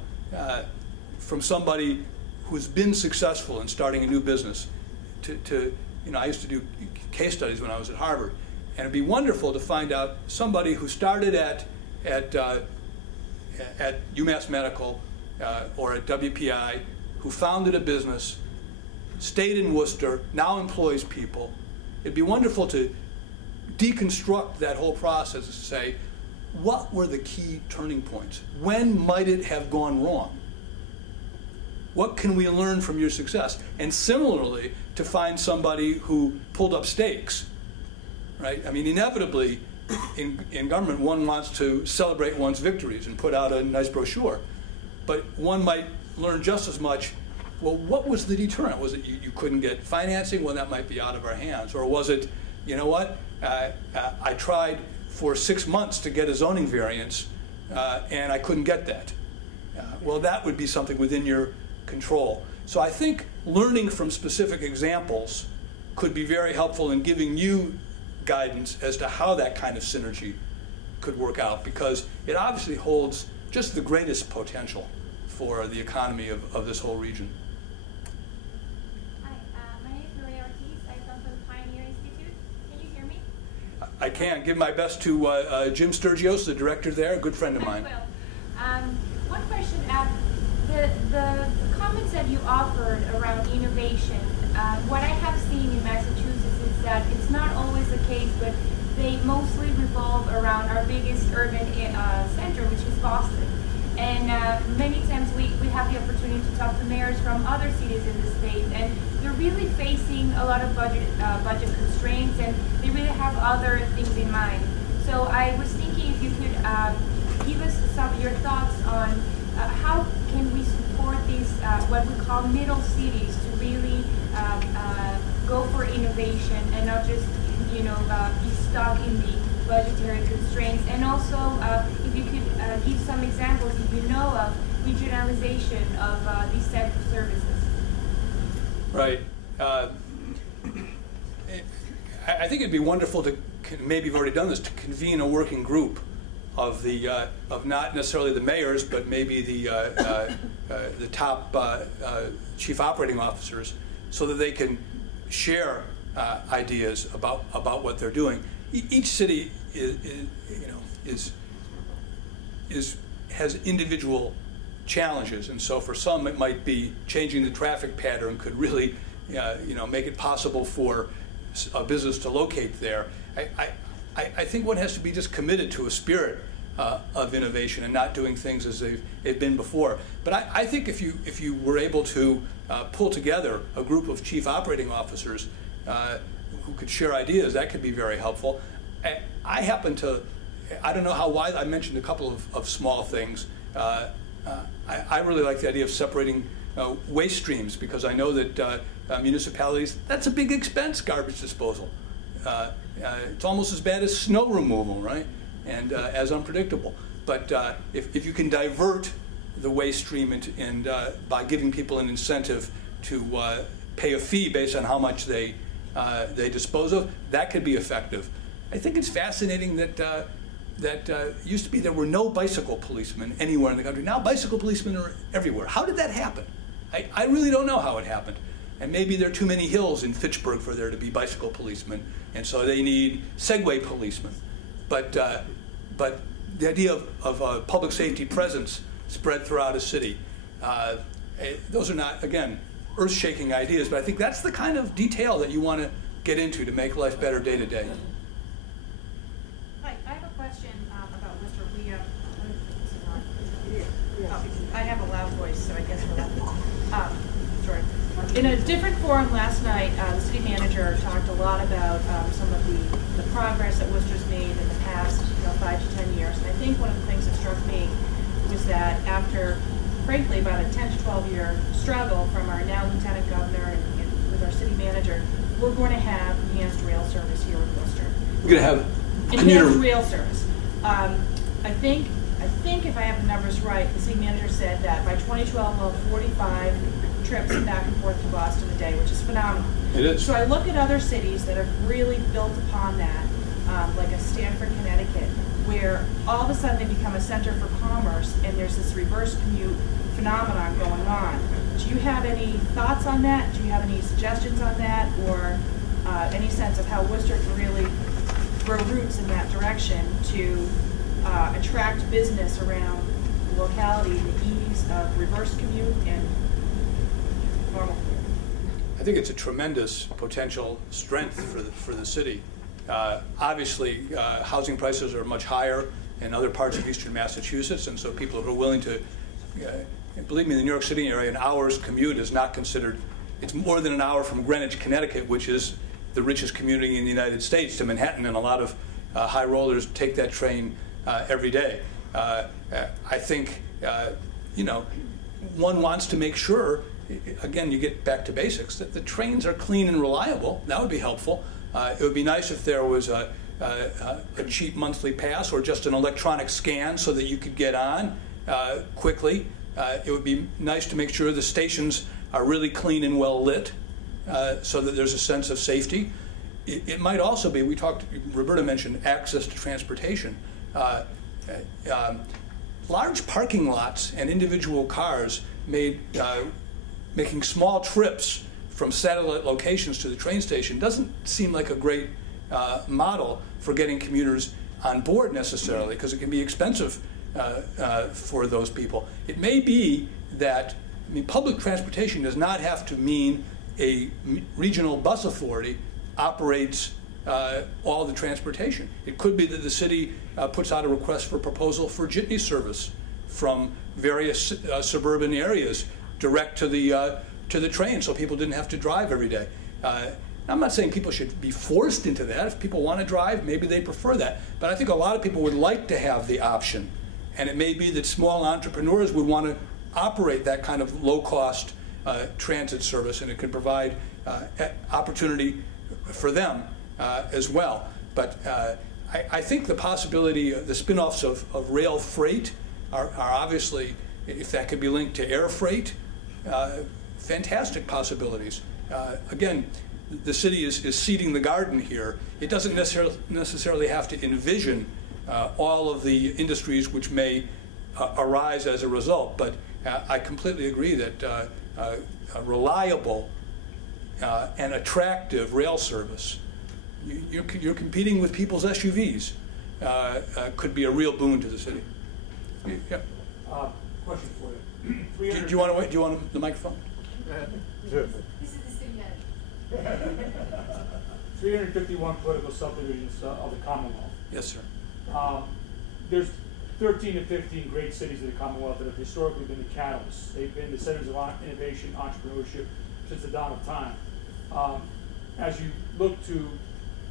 from somebody who's been successful in starting a new business. You know, I used to do case studies when I was at Harvard, and it'd be wonderful to find out somebody who started at UMass Medical or at WPI, who founded a business, stayed in Worcester, now employs people. It'd be wonderful to deconstruct that whole process and say, what were the key turning points? When might it have gone wrong? What can we learn from your success? And similarly, to find somebody who pulled up stakes, right? I mean, inevitably, in government, one wants to celebrate one's victories and put out a nice brochure. But one might learn just as much, well, what was the deterrent? Was it you couldn't get financing? Well, that might be out of our hands. Or was it, you know what, I tried for 6 months to get a zoning variance, and I couldn't get that. Well, that would be something within your control. So I think learning from specific examples could be very helpful in giving you guidance as to how that kind of synergy could work out, because it obviously holds just the greatest potential for the economy of this whole region. Hi, my name is Maria Ortiz. I come from the Pioneer Institute. Can you hear me? I can. Give my best to Jim Sturgios, the director there, a good friend of mine. I will. One question. The comments that you offered around innovation, what I have seen in Massachusetts is that it's not always the case, but they mostly revolve around our biggest urban center, which is Boston. And many times we have the opportunity to talk to mayors from other cities in the state, and they're really facing a lot of budget constraints, and they really have other things in mind. So I was thinking if you could give us some of your thoughts on how can we support these what we call middle cities to really go for innovation and not just be stuck in the budgetary constraints. And also if you could give some examples, if you know of regionalization of these types of services. Right. I think it'd be wonderful to, maybe you've already done this, to convene a working group of not necessarily the mayors, but maybe the top chief operating officers, so that they can share ideas about what they're doing. Each city has individual challenges, and so for some it might be changing the traffic pattern could really make it possible for a business to locate there. I think one has to be just committed to a spirit of innovation and not doing things as they've been before. But I think if you were able to pull together a group of chief operating officers who could share ideas, that could be very helpful. I happen to, I don't know how wide, I mentioned a couple of small things. I really like the idea of separating waste streams, because I know that municipalities, that's a big expense, garbage disposal. It's almost as bad as snow removal, right? And as unpredictable. But if you can divert the waste stream and by giving people an incentive to pay a fee based on how much they dispose of, that could be effective. I think it's fascinating that used to be there were no bicycle policemen anywhere in the country. Now bicycle policemen are everywhere. How did that happen? I really don't know how it happened. And maybe there are too many hills in Fitchburg for there to be bicycle policemen, and so they need Segway policemen. But the idea of a public safety presence spread throughout a city, those are not, again, earth-shaking ideas, but I think that's the kind of detail that you want to get into to make life better day to day. Hi, I have a question about Worcester. I have a loud voice, so I guess we'll have to, sorry. In a different forum last night, the city manager talked a lot about some of the progress that Worcester's made in the past 5 to 10 years. And I think one of the things that struck me was that after, frankly, about a 10 to 12 year struggle from our now Lieutenant Governor and with our city manager, we're going to have enhanced rail service here in Worcester. We're going to have enhanced rail service. I think if I have the numbers right, the city manager said that by 2012 we'll have 45 trips back and forth to Boston a day, which is phenomenal. It is. So I look at other cities that have really built upon that, like a Stamford, Connecticut, where all of a sudden they become a center for commerce and there's this reverse commute phenomenon going on. Do you have any thoughts on that? Do you have any suggestions on that, or any sense of how Worcester can really grow roots in that direction to attract business around the locality, the ease of reverse commute and normal commute? I think it's a tremendous potential strength for the city. Obviously, housing prices are much higher in other parts of eastern Massachusetts, and so people who are willing to, believe me, in the New York City area, an hour's commute is not considered, it's more than an hour from Greenwich, Connecticut, which is the richest community in the United States, to Manhattan, and a lot of high rollers take that train every day. I think, one wants to make sure, again, you get back to basics, that the trains are clean and reliable. That would be helpful. It would be nice if there was a cheap monthly pass or just an electronic scan so that you could get on quickly. It would be nice to make sure the stations are really clean and well lit so that there's a sense of safety. It might also be, Roberta mentioned access to transportation. Large parking lots and individual cars making small trips from satellite locations to the train station doesn't seem like a great model for getting commuters on board necessarily, because it can be expensive for those people. It may be that, public transportation does not have to mean a regional bus authority operates all the transportation. It could be that the city puts out a request for proposal for jitney service from various suburban areas direct to the train, so people didn't have to drive every day. I'm not saying people should be forced into that. If people want to drive, maybe they prefer that. But I think a lot of people would like to have the option. And it may be that small entrepreneurs would want to operate that kind of low-cost transit service, and it could provide opportunity for them as well. But I think the possibility, the spin-offs of rail freight are obviously, if that could be linked to air freight, fantastic possibilities. Again, the city is seeding the garden here. It doesn't necessarily have to envision all of the industries which may arise as a result, but I completely agree that a reliable and attractive rail service, you're competing with people's SUVs, could be a real boon to the city. Yeah. Question for you. Do you want to wait? Do you want the microphone? Sure. This is the city manager. 351 political subdivisions of the Commonwealth. Yes, sir. There's 13 to 15 great cities of the Commonwealth that have historically been the catalysts. They've been the centers of innovation, entrepreneurship since the dawn of time. As you look to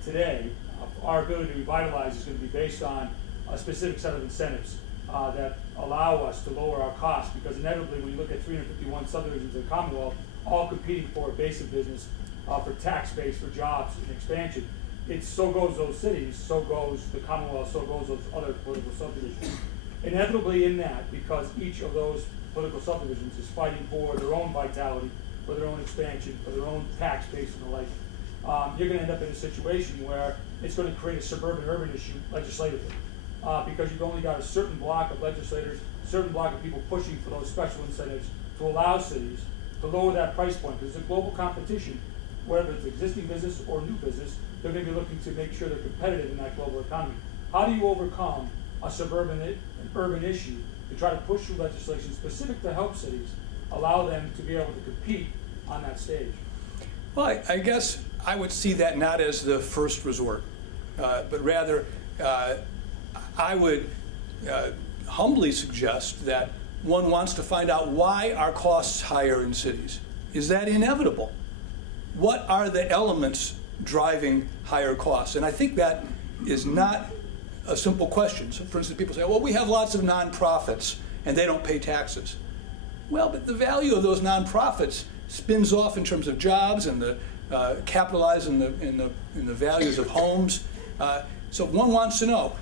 today, our ability to revitalize is going to be based on a specific set of incentives that allow us to lower our costs, because inevitably when you look at 351 subdivisions of the Commonwealth, all competing for a base of business, for tax base, for jobs and expansion, so goes those cities, so goes the Commonwealth, so goes those other political subdivisions. Inevitably in that, because each of those political subdivisions is fighting for their own vitality, for their own expansion, for their own tax base and the like, you're going to end up in a situation where it's going to create a suburban-urban issue legislatively. Because you've only got a certain block of legislators, a certain block of people pushing for those special incentives to allow cities to lower that price point. Because it's a global competition, whether it's existing business or new business, they're going to be looking to make sure they're competitive in that global economy. How do you overcome a suburban and urban issue to try to push through legislation specific to help cities, allow them to be able to compete on that stage? Well, I guess I would see that not as the first resort, but rather I would humbly suggest that one wants to find out why are costs higher in cities. is that inevitable? What are the elements driving higher costs? And I think that is not a simple question. So for instance, people say, well, we have lots of nonprofits and they don't pay taxes. Well, but the value of those nonprofits spins off in terms of jobs and the capitalize in the values of homes. So one wants to know,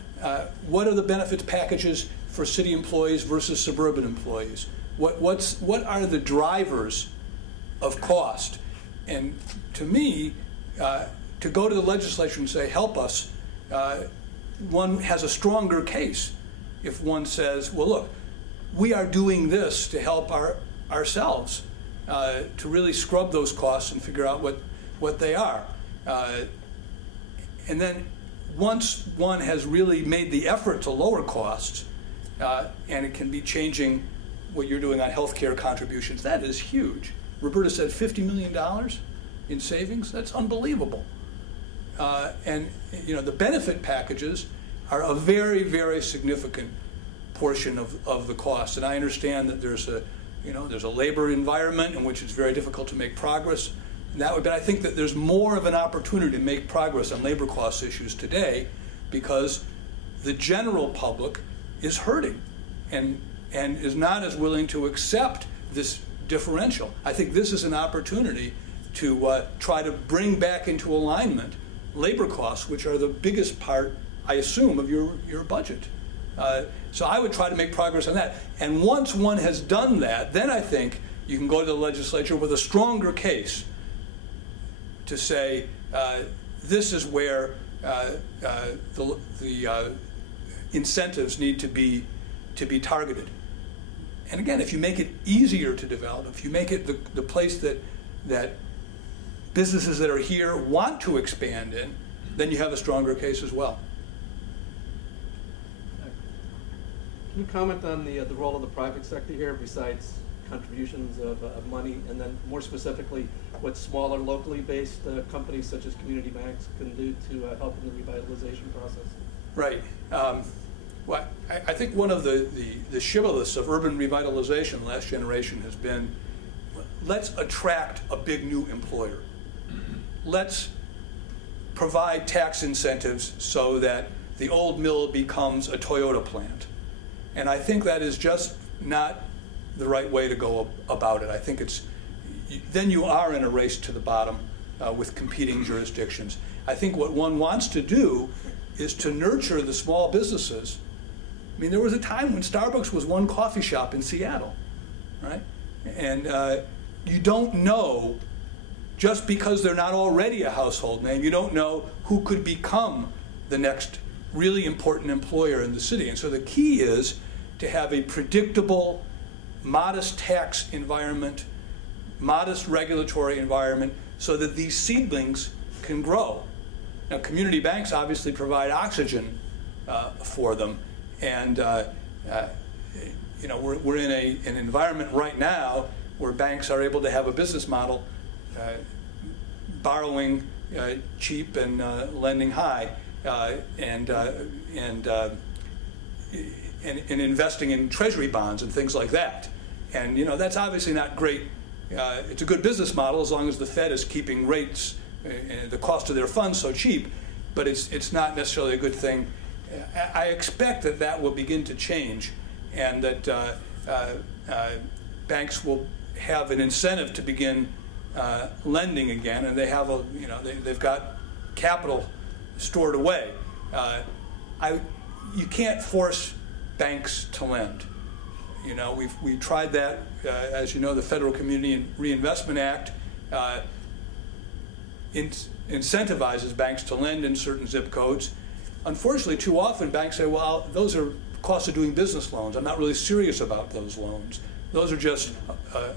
what are the benefits packages for city employees versus suburban employees? What are the drivers of cost? And to me, to go to the legislature and say, help us, one has a stronger case if one says, well, look, we are doing this to help ourselves, to really scrub those costs and figure out what they are. And then once one has really made the effort to lower costs, and it can be changing what you're doing on healthcare contributions, that is huge. Roberta said $50 million in savings. That's unbelievable. And you know, the benefit packages are a very, very significant portion of the cost. And I understand that there's a labor environment in which it's very difficult to make progress. But I think that there's more of an opportunity to make progress on labor cost issues today because the general public is hurting and is not as willing to accept this differential. I think this is an opportunity to try to bring back into alignment labor costs, which are the biggest part, I assume, of your budget. So I would try to make progress on that. And once one has done that, then I think you can go to the legislature with a stronger case to say this is where the incentives need to be targeted. And again, if you make it easier to develop, if you make it the place that businesses that are here want to expand in, then you have a stronger case as well. Can you comment on the role of the private sector here besides contributions of money, and then more specifically what smaller locally based companies such as community banks can do to help in the revitalization process? Right. Well, I think one of the shibboleths of urban revitalization last generation has been, let's attract a big new employer. Let's provide tax incentives so that the old mill becomes a Toyota plant. And I think that is just not the right way to go about it. I think then you are in a race to the bottom with competing jurisdictions. I think what one wants to do is to nurture the small businesses. I mean, there was a time when Starbucks was one coffee shop in Seattle, right? And you don't know, just because they're not already a household name, you don't know who could become the next really important employer in the city. And so the key is to have a predictable, modest tax environment, modest regulatory environment, so that these seedlings can grow. Now, community banks obviously provide oxygen for them, and you know, we're in an environment right now where banks are able to have a business model, borrowing cheap and lending high, and investing in treasury bonds and things like that. And you know, that's obviously not great. It's a good business model as long as the Fed is keeping rates, the cost of their funds, so cheap, but it's not necessarily a good thing. I expect that will begin to change, and that banks will have an incentive to begin lending again, and they have they've got capital stored away. You can't force banks to lend. You know, we've tried that. As you know, the Federal Community Reinvestment Act incentivizes banks to lend in certain zip codes. Unfortunately, too often banks say, well, those are cost of doing business loans. I'm not really serious about those loans. Those are just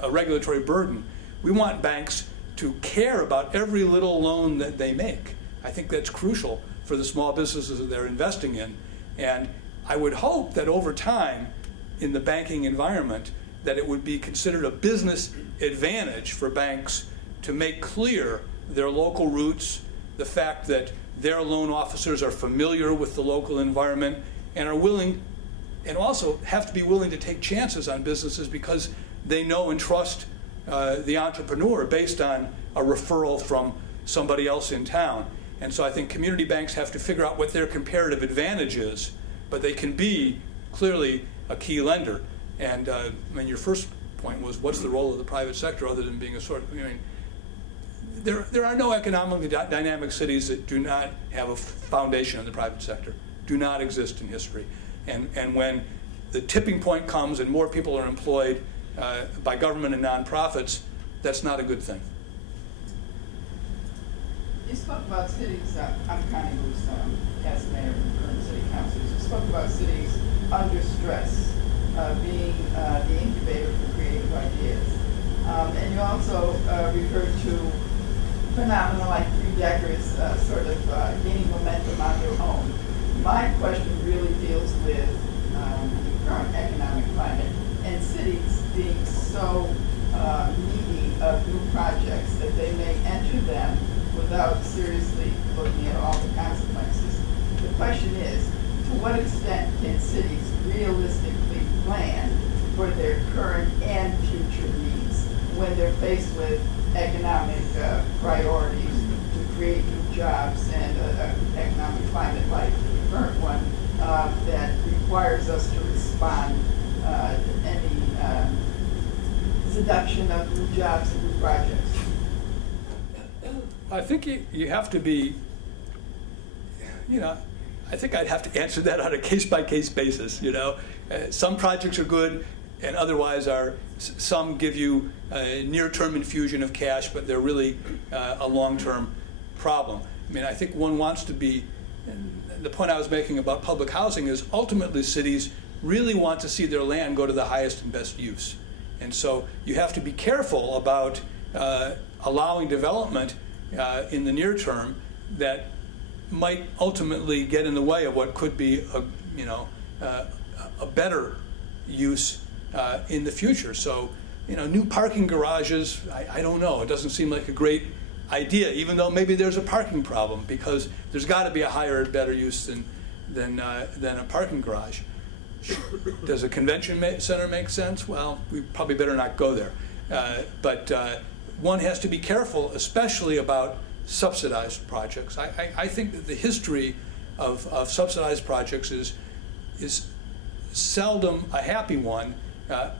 a regulatory burden. We want banks to care about every little loan that they make. I think that's crucial for the small businesses that they're investing in. And I would hope that over time in the banking environment that it would be considered a business advantage for banks to make clear their local roots, the fact that their loan officers are familiar with the local environment and are willing, and also have to be willing to take chances on businesses because they know and trust the entrepreneur based on a referral from somebody else in town. And so I think community banks have to figure out what their comparative advantage is, but they can be clearly a key lender. And I mean, your first point was, what's the role of the private sector other than being a sort of, I mean, there are no economically dynamic cities that do not have a foundation in the private sector, do not exist in history. And when the tipping point comes and more people are employed by government and nonprofits, that's not a good thing. You spoke about cities, I'm Connie Booth, past mayor and current city councilors. You spoke about cities under stress being the incubator for creative ideas. And you also referred to phenomena like Three Deckers sort of gaining momentum on their own. My question really deals with the current economic climate and cities being so needy of new projects that they may enter them without seriously looking at all the consequences. The question is, to what extent can cities realistically plan for their current and future needs when they're faced with economic priorities to create new jobs and an economic climate like the current one that requires us to respond to any seduction of new jobs and new projects? I think you have to be, I think I'd have to answer that on a case-by-case basis, Some projects are good and otherwise some give you a near-term infusion of cash, but they're really a long-term problem. I mean, I think one wants to be, the point I was making about public housing is ultimately cities really want to see their land go to the highest and best use. And so you have to be careful about allowing development in the near term that might ultimately get in the way of what could be a better use in the future. So, new parking garages, I don't know. It doesn't seem like a great idea, even though maybe there's a parking problem, because there's got to be a higher and better use than a parking garage. Does a convention center make sense? Well, we probably better not go there. But one has to be careful, especially about subsidized projects. I think that the history of subsidized projects is seldom a happy one,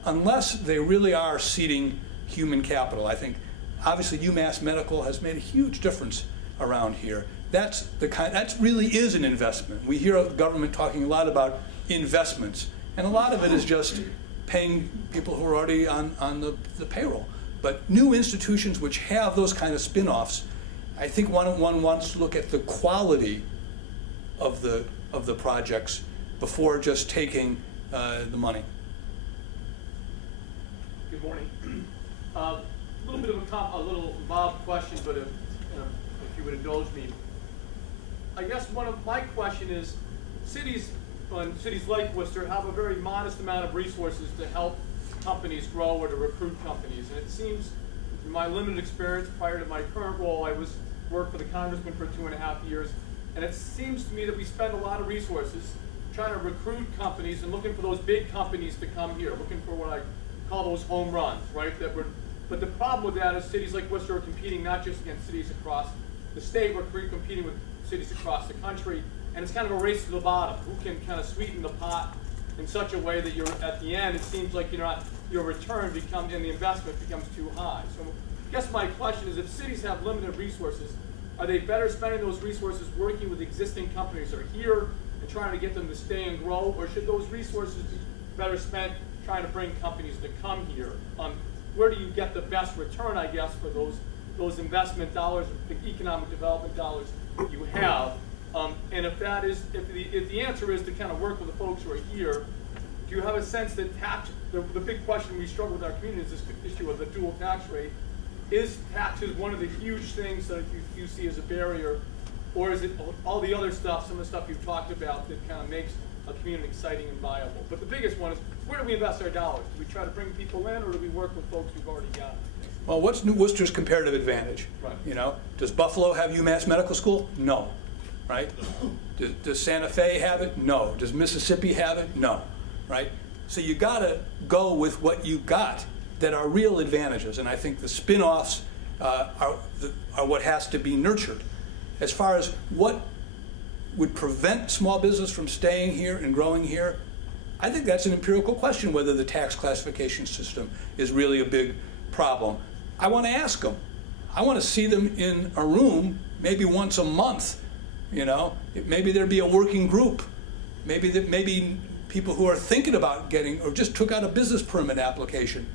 unless they really are seeding human capital. I think, obviously, UMass Medical has made a huge difference around here. That really is an investment. We hear the government talking a lot about investments, and a lot of it is just paying people who are already on the payroll. But new institutions which have those kind of spin-offs, I think one wants to look at the quality of the projects before just taking the money. Good morning. A little bit of a little Bob question, but if you would indulge me, I guess my question is, cities like Worcester have a very modest amount of resources to help companies grow or to recruit companies, and it seems, in my limited experience prior to my current role, I worked for the congressman for 2.5 years, and it seems to me that we spend a lot of resources trying to recruit companies and looking for those big companies to come here, looking for what I call those home runs, right? But the problem with that is cities like Worcester are competing not just against cities across the state, we're competing with cities across the country, and it's kind of a race to the bottom. Who can kind of sweeten the pot in such a way that you're at the end, it seems like your return and the investment becomes too high. So I guess my question is, if cities have limited resources, are they better spending those resources working with existing companies that are here and trying to get them to stay and grow, or should those resources be better spent trying to bring companies to come here? Where do you get the best return, I guess, for those investment dollars, the economic development dollars you have? And if the answer is to kind of work with the folks who are here, do you have a sense that the big question we struggle with in our community is this issue of the dual tax rate? Is taxes one of the huge things that you see as a barrier, or is it all the other stuff, some of the stuff you've talked about, that kind of makes a community exciting and viable? But the biggest one is, where do we invest our dollars? Do we try to bring people in, or do we work with folks we've already got? Well, what's New Worcester's comparative advantage? Right. Does Buffalo have UMass Medical School? No. Right? Does Santa Fe have it? No. Does Mississippi have it? No. Right? So you got to go with what you got. that are real advantages, and I think the spin-offs are what has to be nurtured. As far as what would prevent small business from staying here and growing here, I think that's an empirical question, whether the tax classification system is really a big problem. I want to ask them. I want to see them in a room maybe once a month. You know, maybe there'd be a working group. Maybe people who are thinking about getting, or just took out a business permit application,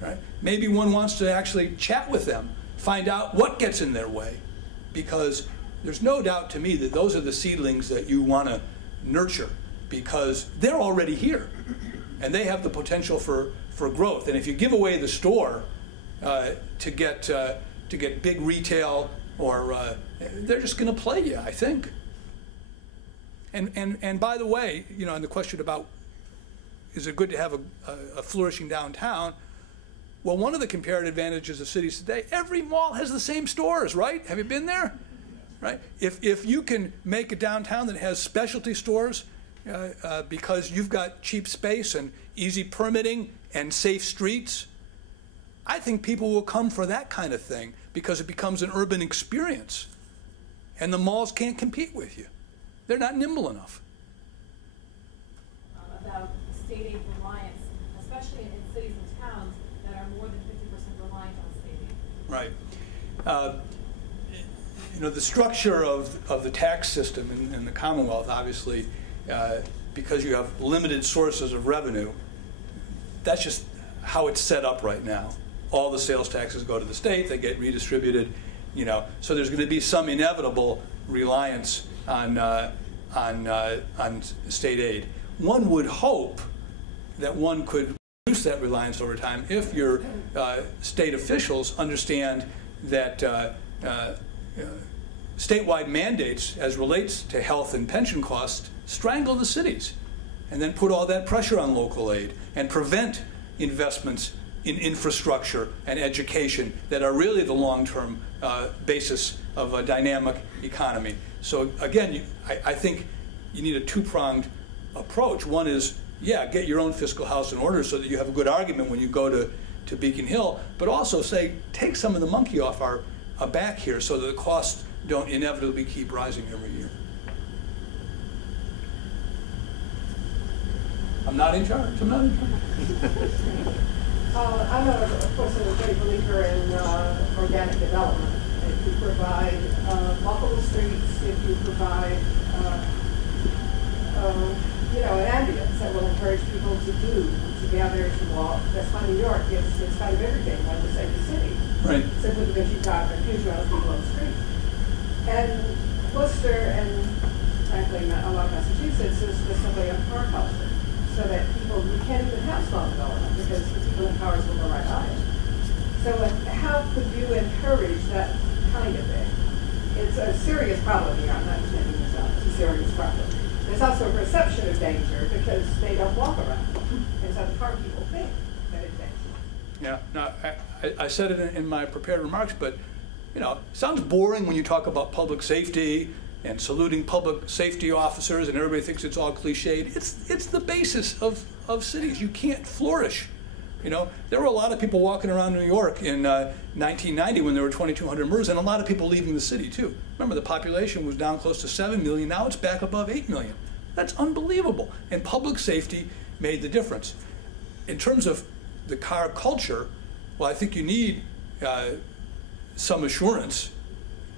right? Maybe one wants to actually chat with them, find out what gets in their way, because there's no doubt to me that those are the seedlings that you want to nurture, because they're already here and they have the potential for growth. And if you give away the store to get big retail, or they're just going to play you, I think. And by the way, you know, on the question about is it good to have a flourishing downtown, well, one of the comparative advantages of cities today, every mall has the same stores, right? Have you been there? Right? If you can make a downtown that has specialty stores because you've got cheap space and easy permitting and safe streets, I think people will come for that kind of thing because it becomes an urban experience. And the malls can't compete with you. They're not nimble enough. About state aid reliance, especially in cities and towns that are more than 50% reliant on state aid. Right. You know, the structure of the tax system in the Commonwealth, obviously, because you have limited sources of revenue, that's just how it's set up right now. All the sales taxes go to the state, they get redistributed, you know, so there's going to be some inevitable reliance on state aid. One would hope that one could reduce that reliance over time if your state officials understand that statewide mandates as relates to health and pension costs strangle the cities, and then put all that pressure on local aid and prevent investments in infrastructure and education that are really the long-term basis of a dynamic economy. So again, I think you need a two-pronged approach. One is, yeah, get your own fiscal house in order so that you have a good argument when you go to Beacon Hill, but also say, take some of the monkey off our back here so that the costs don't inevitably keep rising every year. I'm not in charge. I'm not in charge. I'm, of course, a great believer in organic development. If you provide walkable streets, if you provide, you know, an ambience that will encourage people to gather, to walk. That's why New York it's kind of everything, like the same city. Right. Simply because you've got a huge amount of people on the street. And Worcester and, frankly, a lot of Massachusetts is just simply a car culture. So that people, you can't even have small development because the people in cars will go right by it. So how could you encourage that kind of thing? It's a serious problem here. I'm not just making this up. It's a serious problem. There's also a perception of danger because they don't walk around. And so the car people think that it's dangerous. Yeah, no, I said it in my prepared remarks, but you know, it sounds boring when you talk about public safety and saluting public safety officers, and everybody thinks it's all cliched. It's the basis of cities. You can't flourish. You know, there were a lot of people walking around New York in 1990 when there were 2,200 murders, and a lot of people leaving the city too. Remember, the population was down close to 7 million. Now it's back above 8 million. That's unbelievable. And public safety made the difference. In terms of the car culture, well, I think you need some assurance.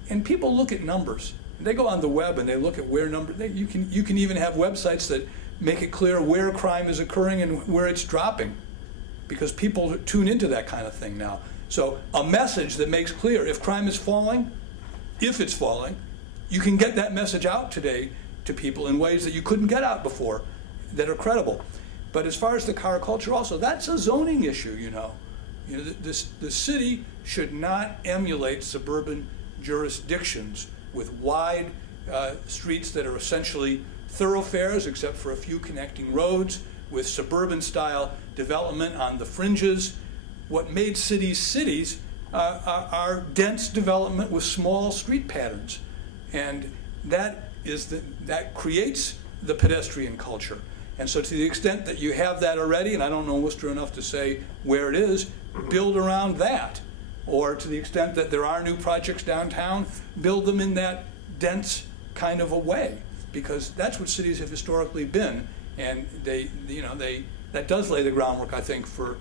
And people look at numbers. They go on the web and they look at where you can even have websites that make it clear where crime is occurring and where it's dropping, because people tune into that kind of thing now. So a message that makes clear if crime is falling, if it's falling, you can get that message out today to people in ways that you couldn't get out before that are credible. But as far as the car culture also, that's a zoning issue, you know. The city should not emulate suburban jurisdictions with wide streets that are essentially thoroughfares except for a few connecting roads, with suburban-style development on the fringes. What made cities cities are dense development with small street patterns. And that creates the pedestrian culture. And so to the extent that you have that already, and I don't know Worcester enough to say where it is, build around that. Or to the extent that there are new projects downtown, build them in that dense kind of a way, because that's what cities have historically been. And that does lay the groundwork, I think, for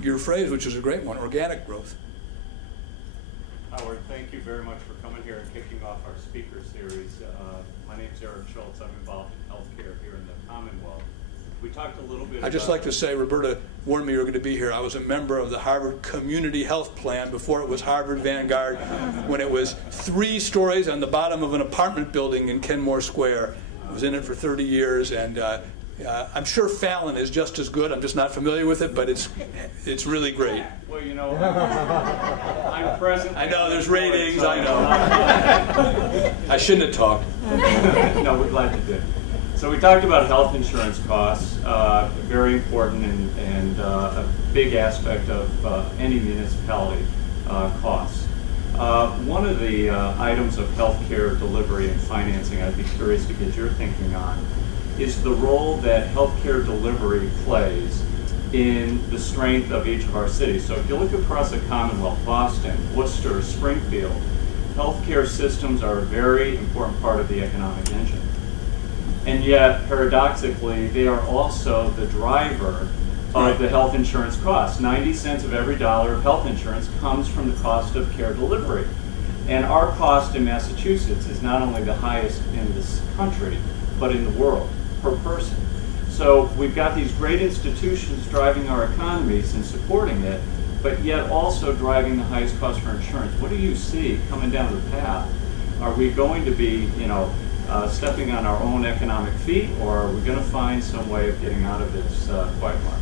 your phrase, which is a great one, organic growth. Howard, thank you very much for coming here and kicking off our speaker series. My name is Eric Schultz. I'm involved in healthcare here in the Commonwealth. We talked a little bit I'd just like to say, Roberta warned me you were going to be here. I was a member of the Harvard Community Health Plan before it was Harvard Vanguard, when it was 3 stories on the bottom of an apartment building in Kenmore Square. I was in it for 30 years, and I'm sure Fallon is just as good. I'm just not familiar with it, but it's really great. Well, you know, I'm present. I know, there's ratings, I know. I shouldn't have talked. No, we're glad you did. So we talked about health insurance costs, very important and a big aspect of any municipality costs. One of the items of healthcare delivery and financing I'd be curious to get your thinking on is the role that healthcare delivery plays in the strength of each of our cities. So if you look across the Commonwealth, Boston, Worcester, Springfield, healthcare systems are a very important part of the economic engine. And yet, paradoxically, they are also the driver of the health insurance costs. 90 cents of every dollar of health insurance comes from the cost of care delivery. And our cost in Massachusetts is not only the highest in this country, but in the world, per person. So we've got these great institutions driving our economies and supporting it, but yet also driving the highest cost for insurance. What do you see coming down the path? Are we going to be, stepping on our own economic feet, or are we going to find some way of getting out of this quagmire?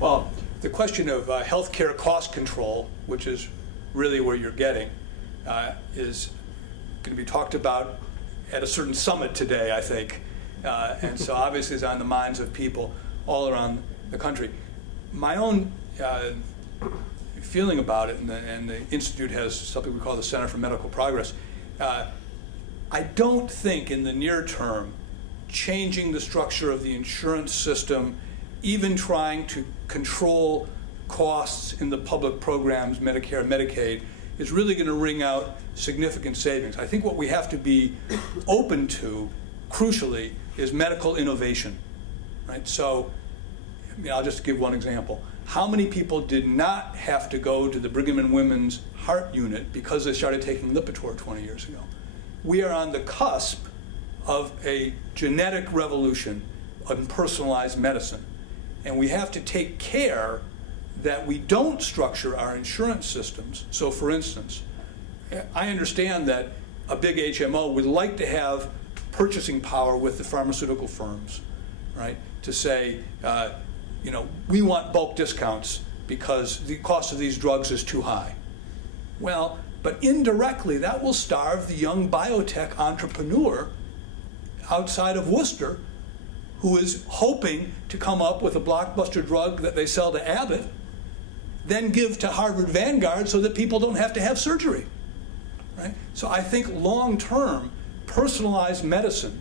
Well, the question of healthcare cost control, which is really where you're getting, is going to be talked about at a certain summit today, I think. And so obviously it's on the minds of people all around the country. My own feeling about it, and the Institute has something we call the Center for Medical Progress, I don't think in the near term changing the structure of the insurance system, even trying to control costs in the public programs, Medicare and Medicaid, is really going to wring out significant savings. I think what we have to be open to, crucially, is medical innovation, right? So, I'll just give one example. How many people did not have to go to the Brigham and Women's Heart Unit because they started taking Lipitor 20 years ago? We are on the cusp of a genetic revolution in personalized medicine. And we have to take care that we don't structure our insurance systems. So for instance, I understand that a big HMO would like to have purchasing power with the pharmaceutical firms, right? To say, we want bulk discounts because the cost of these drugs is too high. Well, but indirectly, that will starve the young biotech entrepreneur outside of Worcester who is hoping to come up with a blockbuster drug that they sell to Abbott, then give to Harvard Vanguard so that people don't have to have surgery, right? So I think long-term, personalized medicine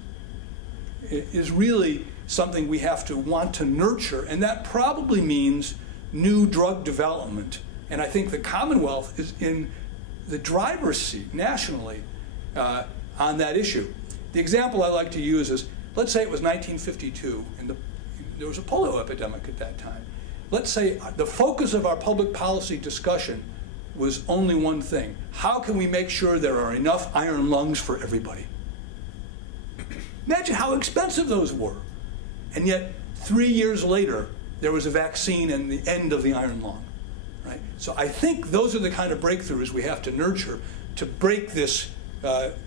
is really something we have to want to nurture, and that probably means new drug development. And I think the Commonwealth is in the driver's seat nationally on that issue. The example I like to use is, let's say it was 1952, and there was a polio epidemic at that time. Let's say the focus of our public policy discussion was only one thing. How can we make sure there are enough iron lungs for everybody? Imagine how expensive those were. And yet, 3 years later, there was a vaccine and the end of the iron lung. Right? So I think those are the kind of breakthroughs we have to nurture to break this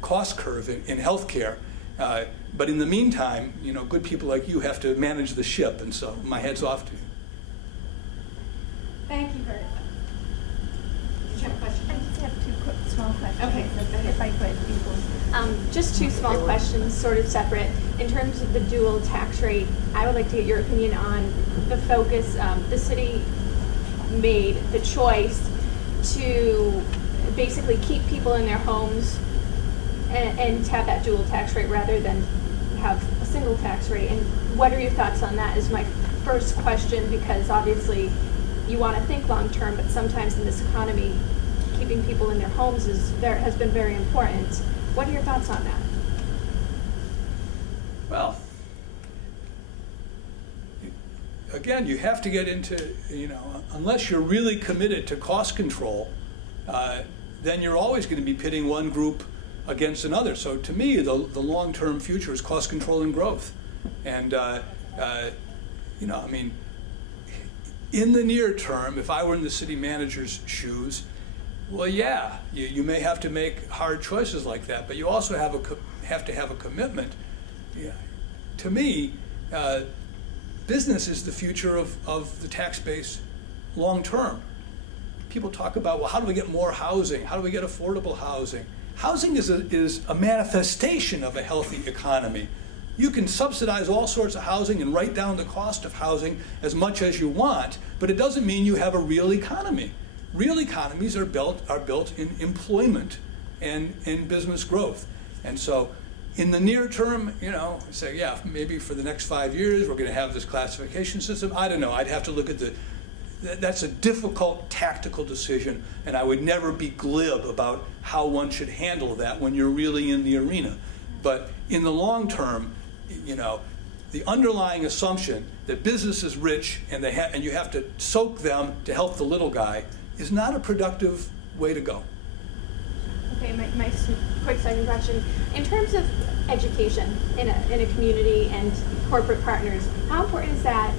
cost curve in healthcare. But in the meantime, good people like you have to manage the ship, and so my head's off to you. Thank you very much. Did you have a question? I just have two quick, small questions. Okay, if I could. Just two small questions, sort of separate. In terms of the dual tax rate, I would like to get your opinion on the focus. The city made the choice to basically keep people in their homes and to have that dual tax rate rather than have a single tax rate, and what are your thoughts on that is my first question, because obviously you want to think long term, but sometimes in this economy, keeping people in their homes has been very important. What are your thoughts on that? Well, again, you have to get into, unless you're really committed to cost control, then you're always going to be pitting one group against another. So to me, the long-term future is cost control and growth. And, in the near term, if I were in the city manager's shoes, well, yeah, you may have to make hard choices like that, but you also have to have a commitment. Yeah. To me, business is the future of the tax base long term. People talk about, well, how do we get more housing? How do we get affordable housing? Housing is a manifestation of a healthy economy. You can subsidize all sorts of housing and write down the cost of housing as much as you want, but it doesn't mean you have a real economy. Real economies are built in employment and in business growth. And so in the near term, say, yeah, maybe for the next 5 years, we're going to have this classification system. I don't know. I'd have to look at that's a difficult tactical decision, and I would never be glib about how one should handle that when you're really in the arena. But in the long term, the underlying assumption that business is rich and you have to soak them to help the little guy is not a productive way to go. Okay, my quick second question. In terms of education in a community and corporate partners, how important is that?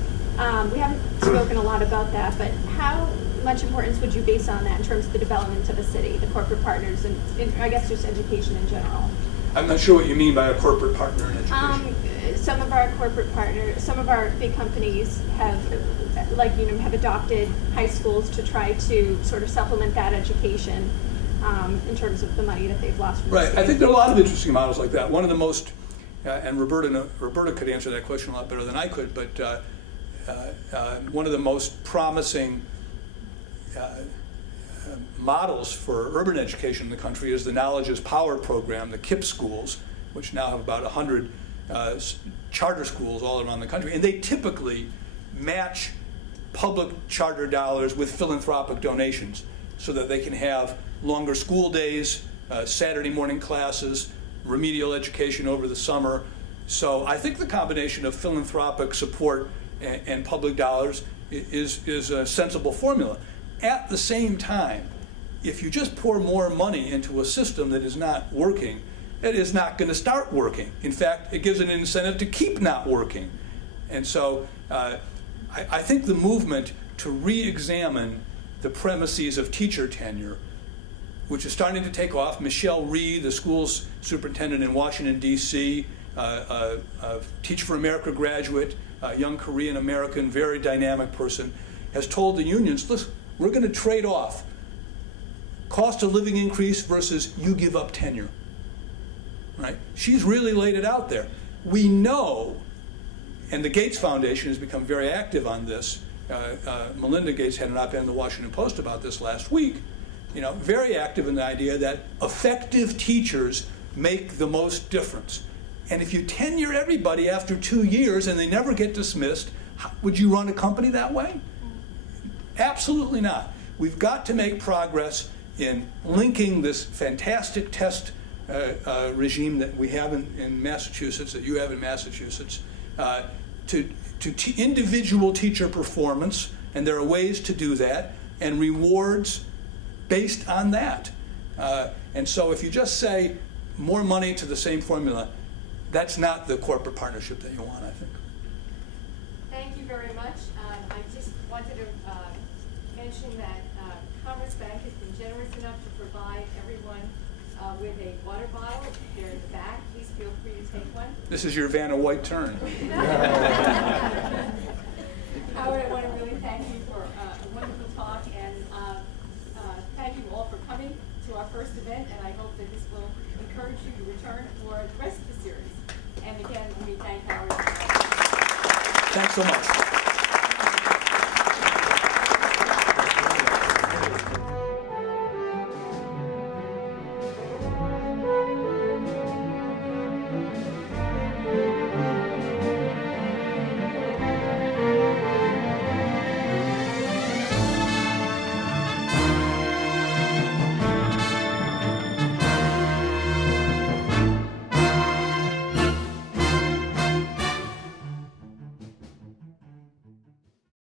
We haven't spoken a lot about that, but how much importance would you base on that in terms of the development of a city, the corporate partners, and I guess just education in general? I'm not sure what you mean by a corporate partner in education. Some of our corporate partners, some of our big companies have adopted high schools to try to sort of supplement that education in terms of the money that they've lost from the Right. state. I think there are a lot of interesting models like that. One of the most, and Roberta could answer that question a lot better than I could, but one of the most promising models for urban education in the country is the Knowledge is Power program, the KIPP schools, which now have about 100 charter schools all around the country, and they typically match public charter dollars with philanthropic donations so that they can have longer school days, Saturday morning classes, remedial education over the summer. So I think the combination of philanthropic support and public dollars is a sensible formula. At the same time, if you just pour more money into a system that is not working, it is not going to start working. In fact, it gives an incentive to keep not working. And so I think the movement to re-examine the premises of teacher tenure, which is starting to take off. Michelle Rhee, the school's superintendent in Washington, D.C., a Teach for America graduate, a young Korean American, very dynamic person, has told the unions, listen, we're going to trade off cost of living increase versus you give up tenure. Right? She's really laid it out there. We know, and the Gates Foundation has become very active on this. Melinda Gates had an op-ed in the Washington Post about this last week. Very active in the idea that effective teachers make the most difference. And if you tenure everybody after 2 years and they never get dismissed, would you run a company that way? Absolutely not. We've got to make progress in linking this fantastic test regime that we have in Massachusetts, that you have in Massachusetts, to individual teacher performance, and there are ways to do that, and rewards based on that. And so if you just say more money to the same formula, that's not the corporate partnership that you want, I think. Thank you very much. I just wanted to mention that Commerce Bank has been generous enough to provide everyone with a water bottle. They're in the back. Please feel free to take one. This is your Vanna White turn.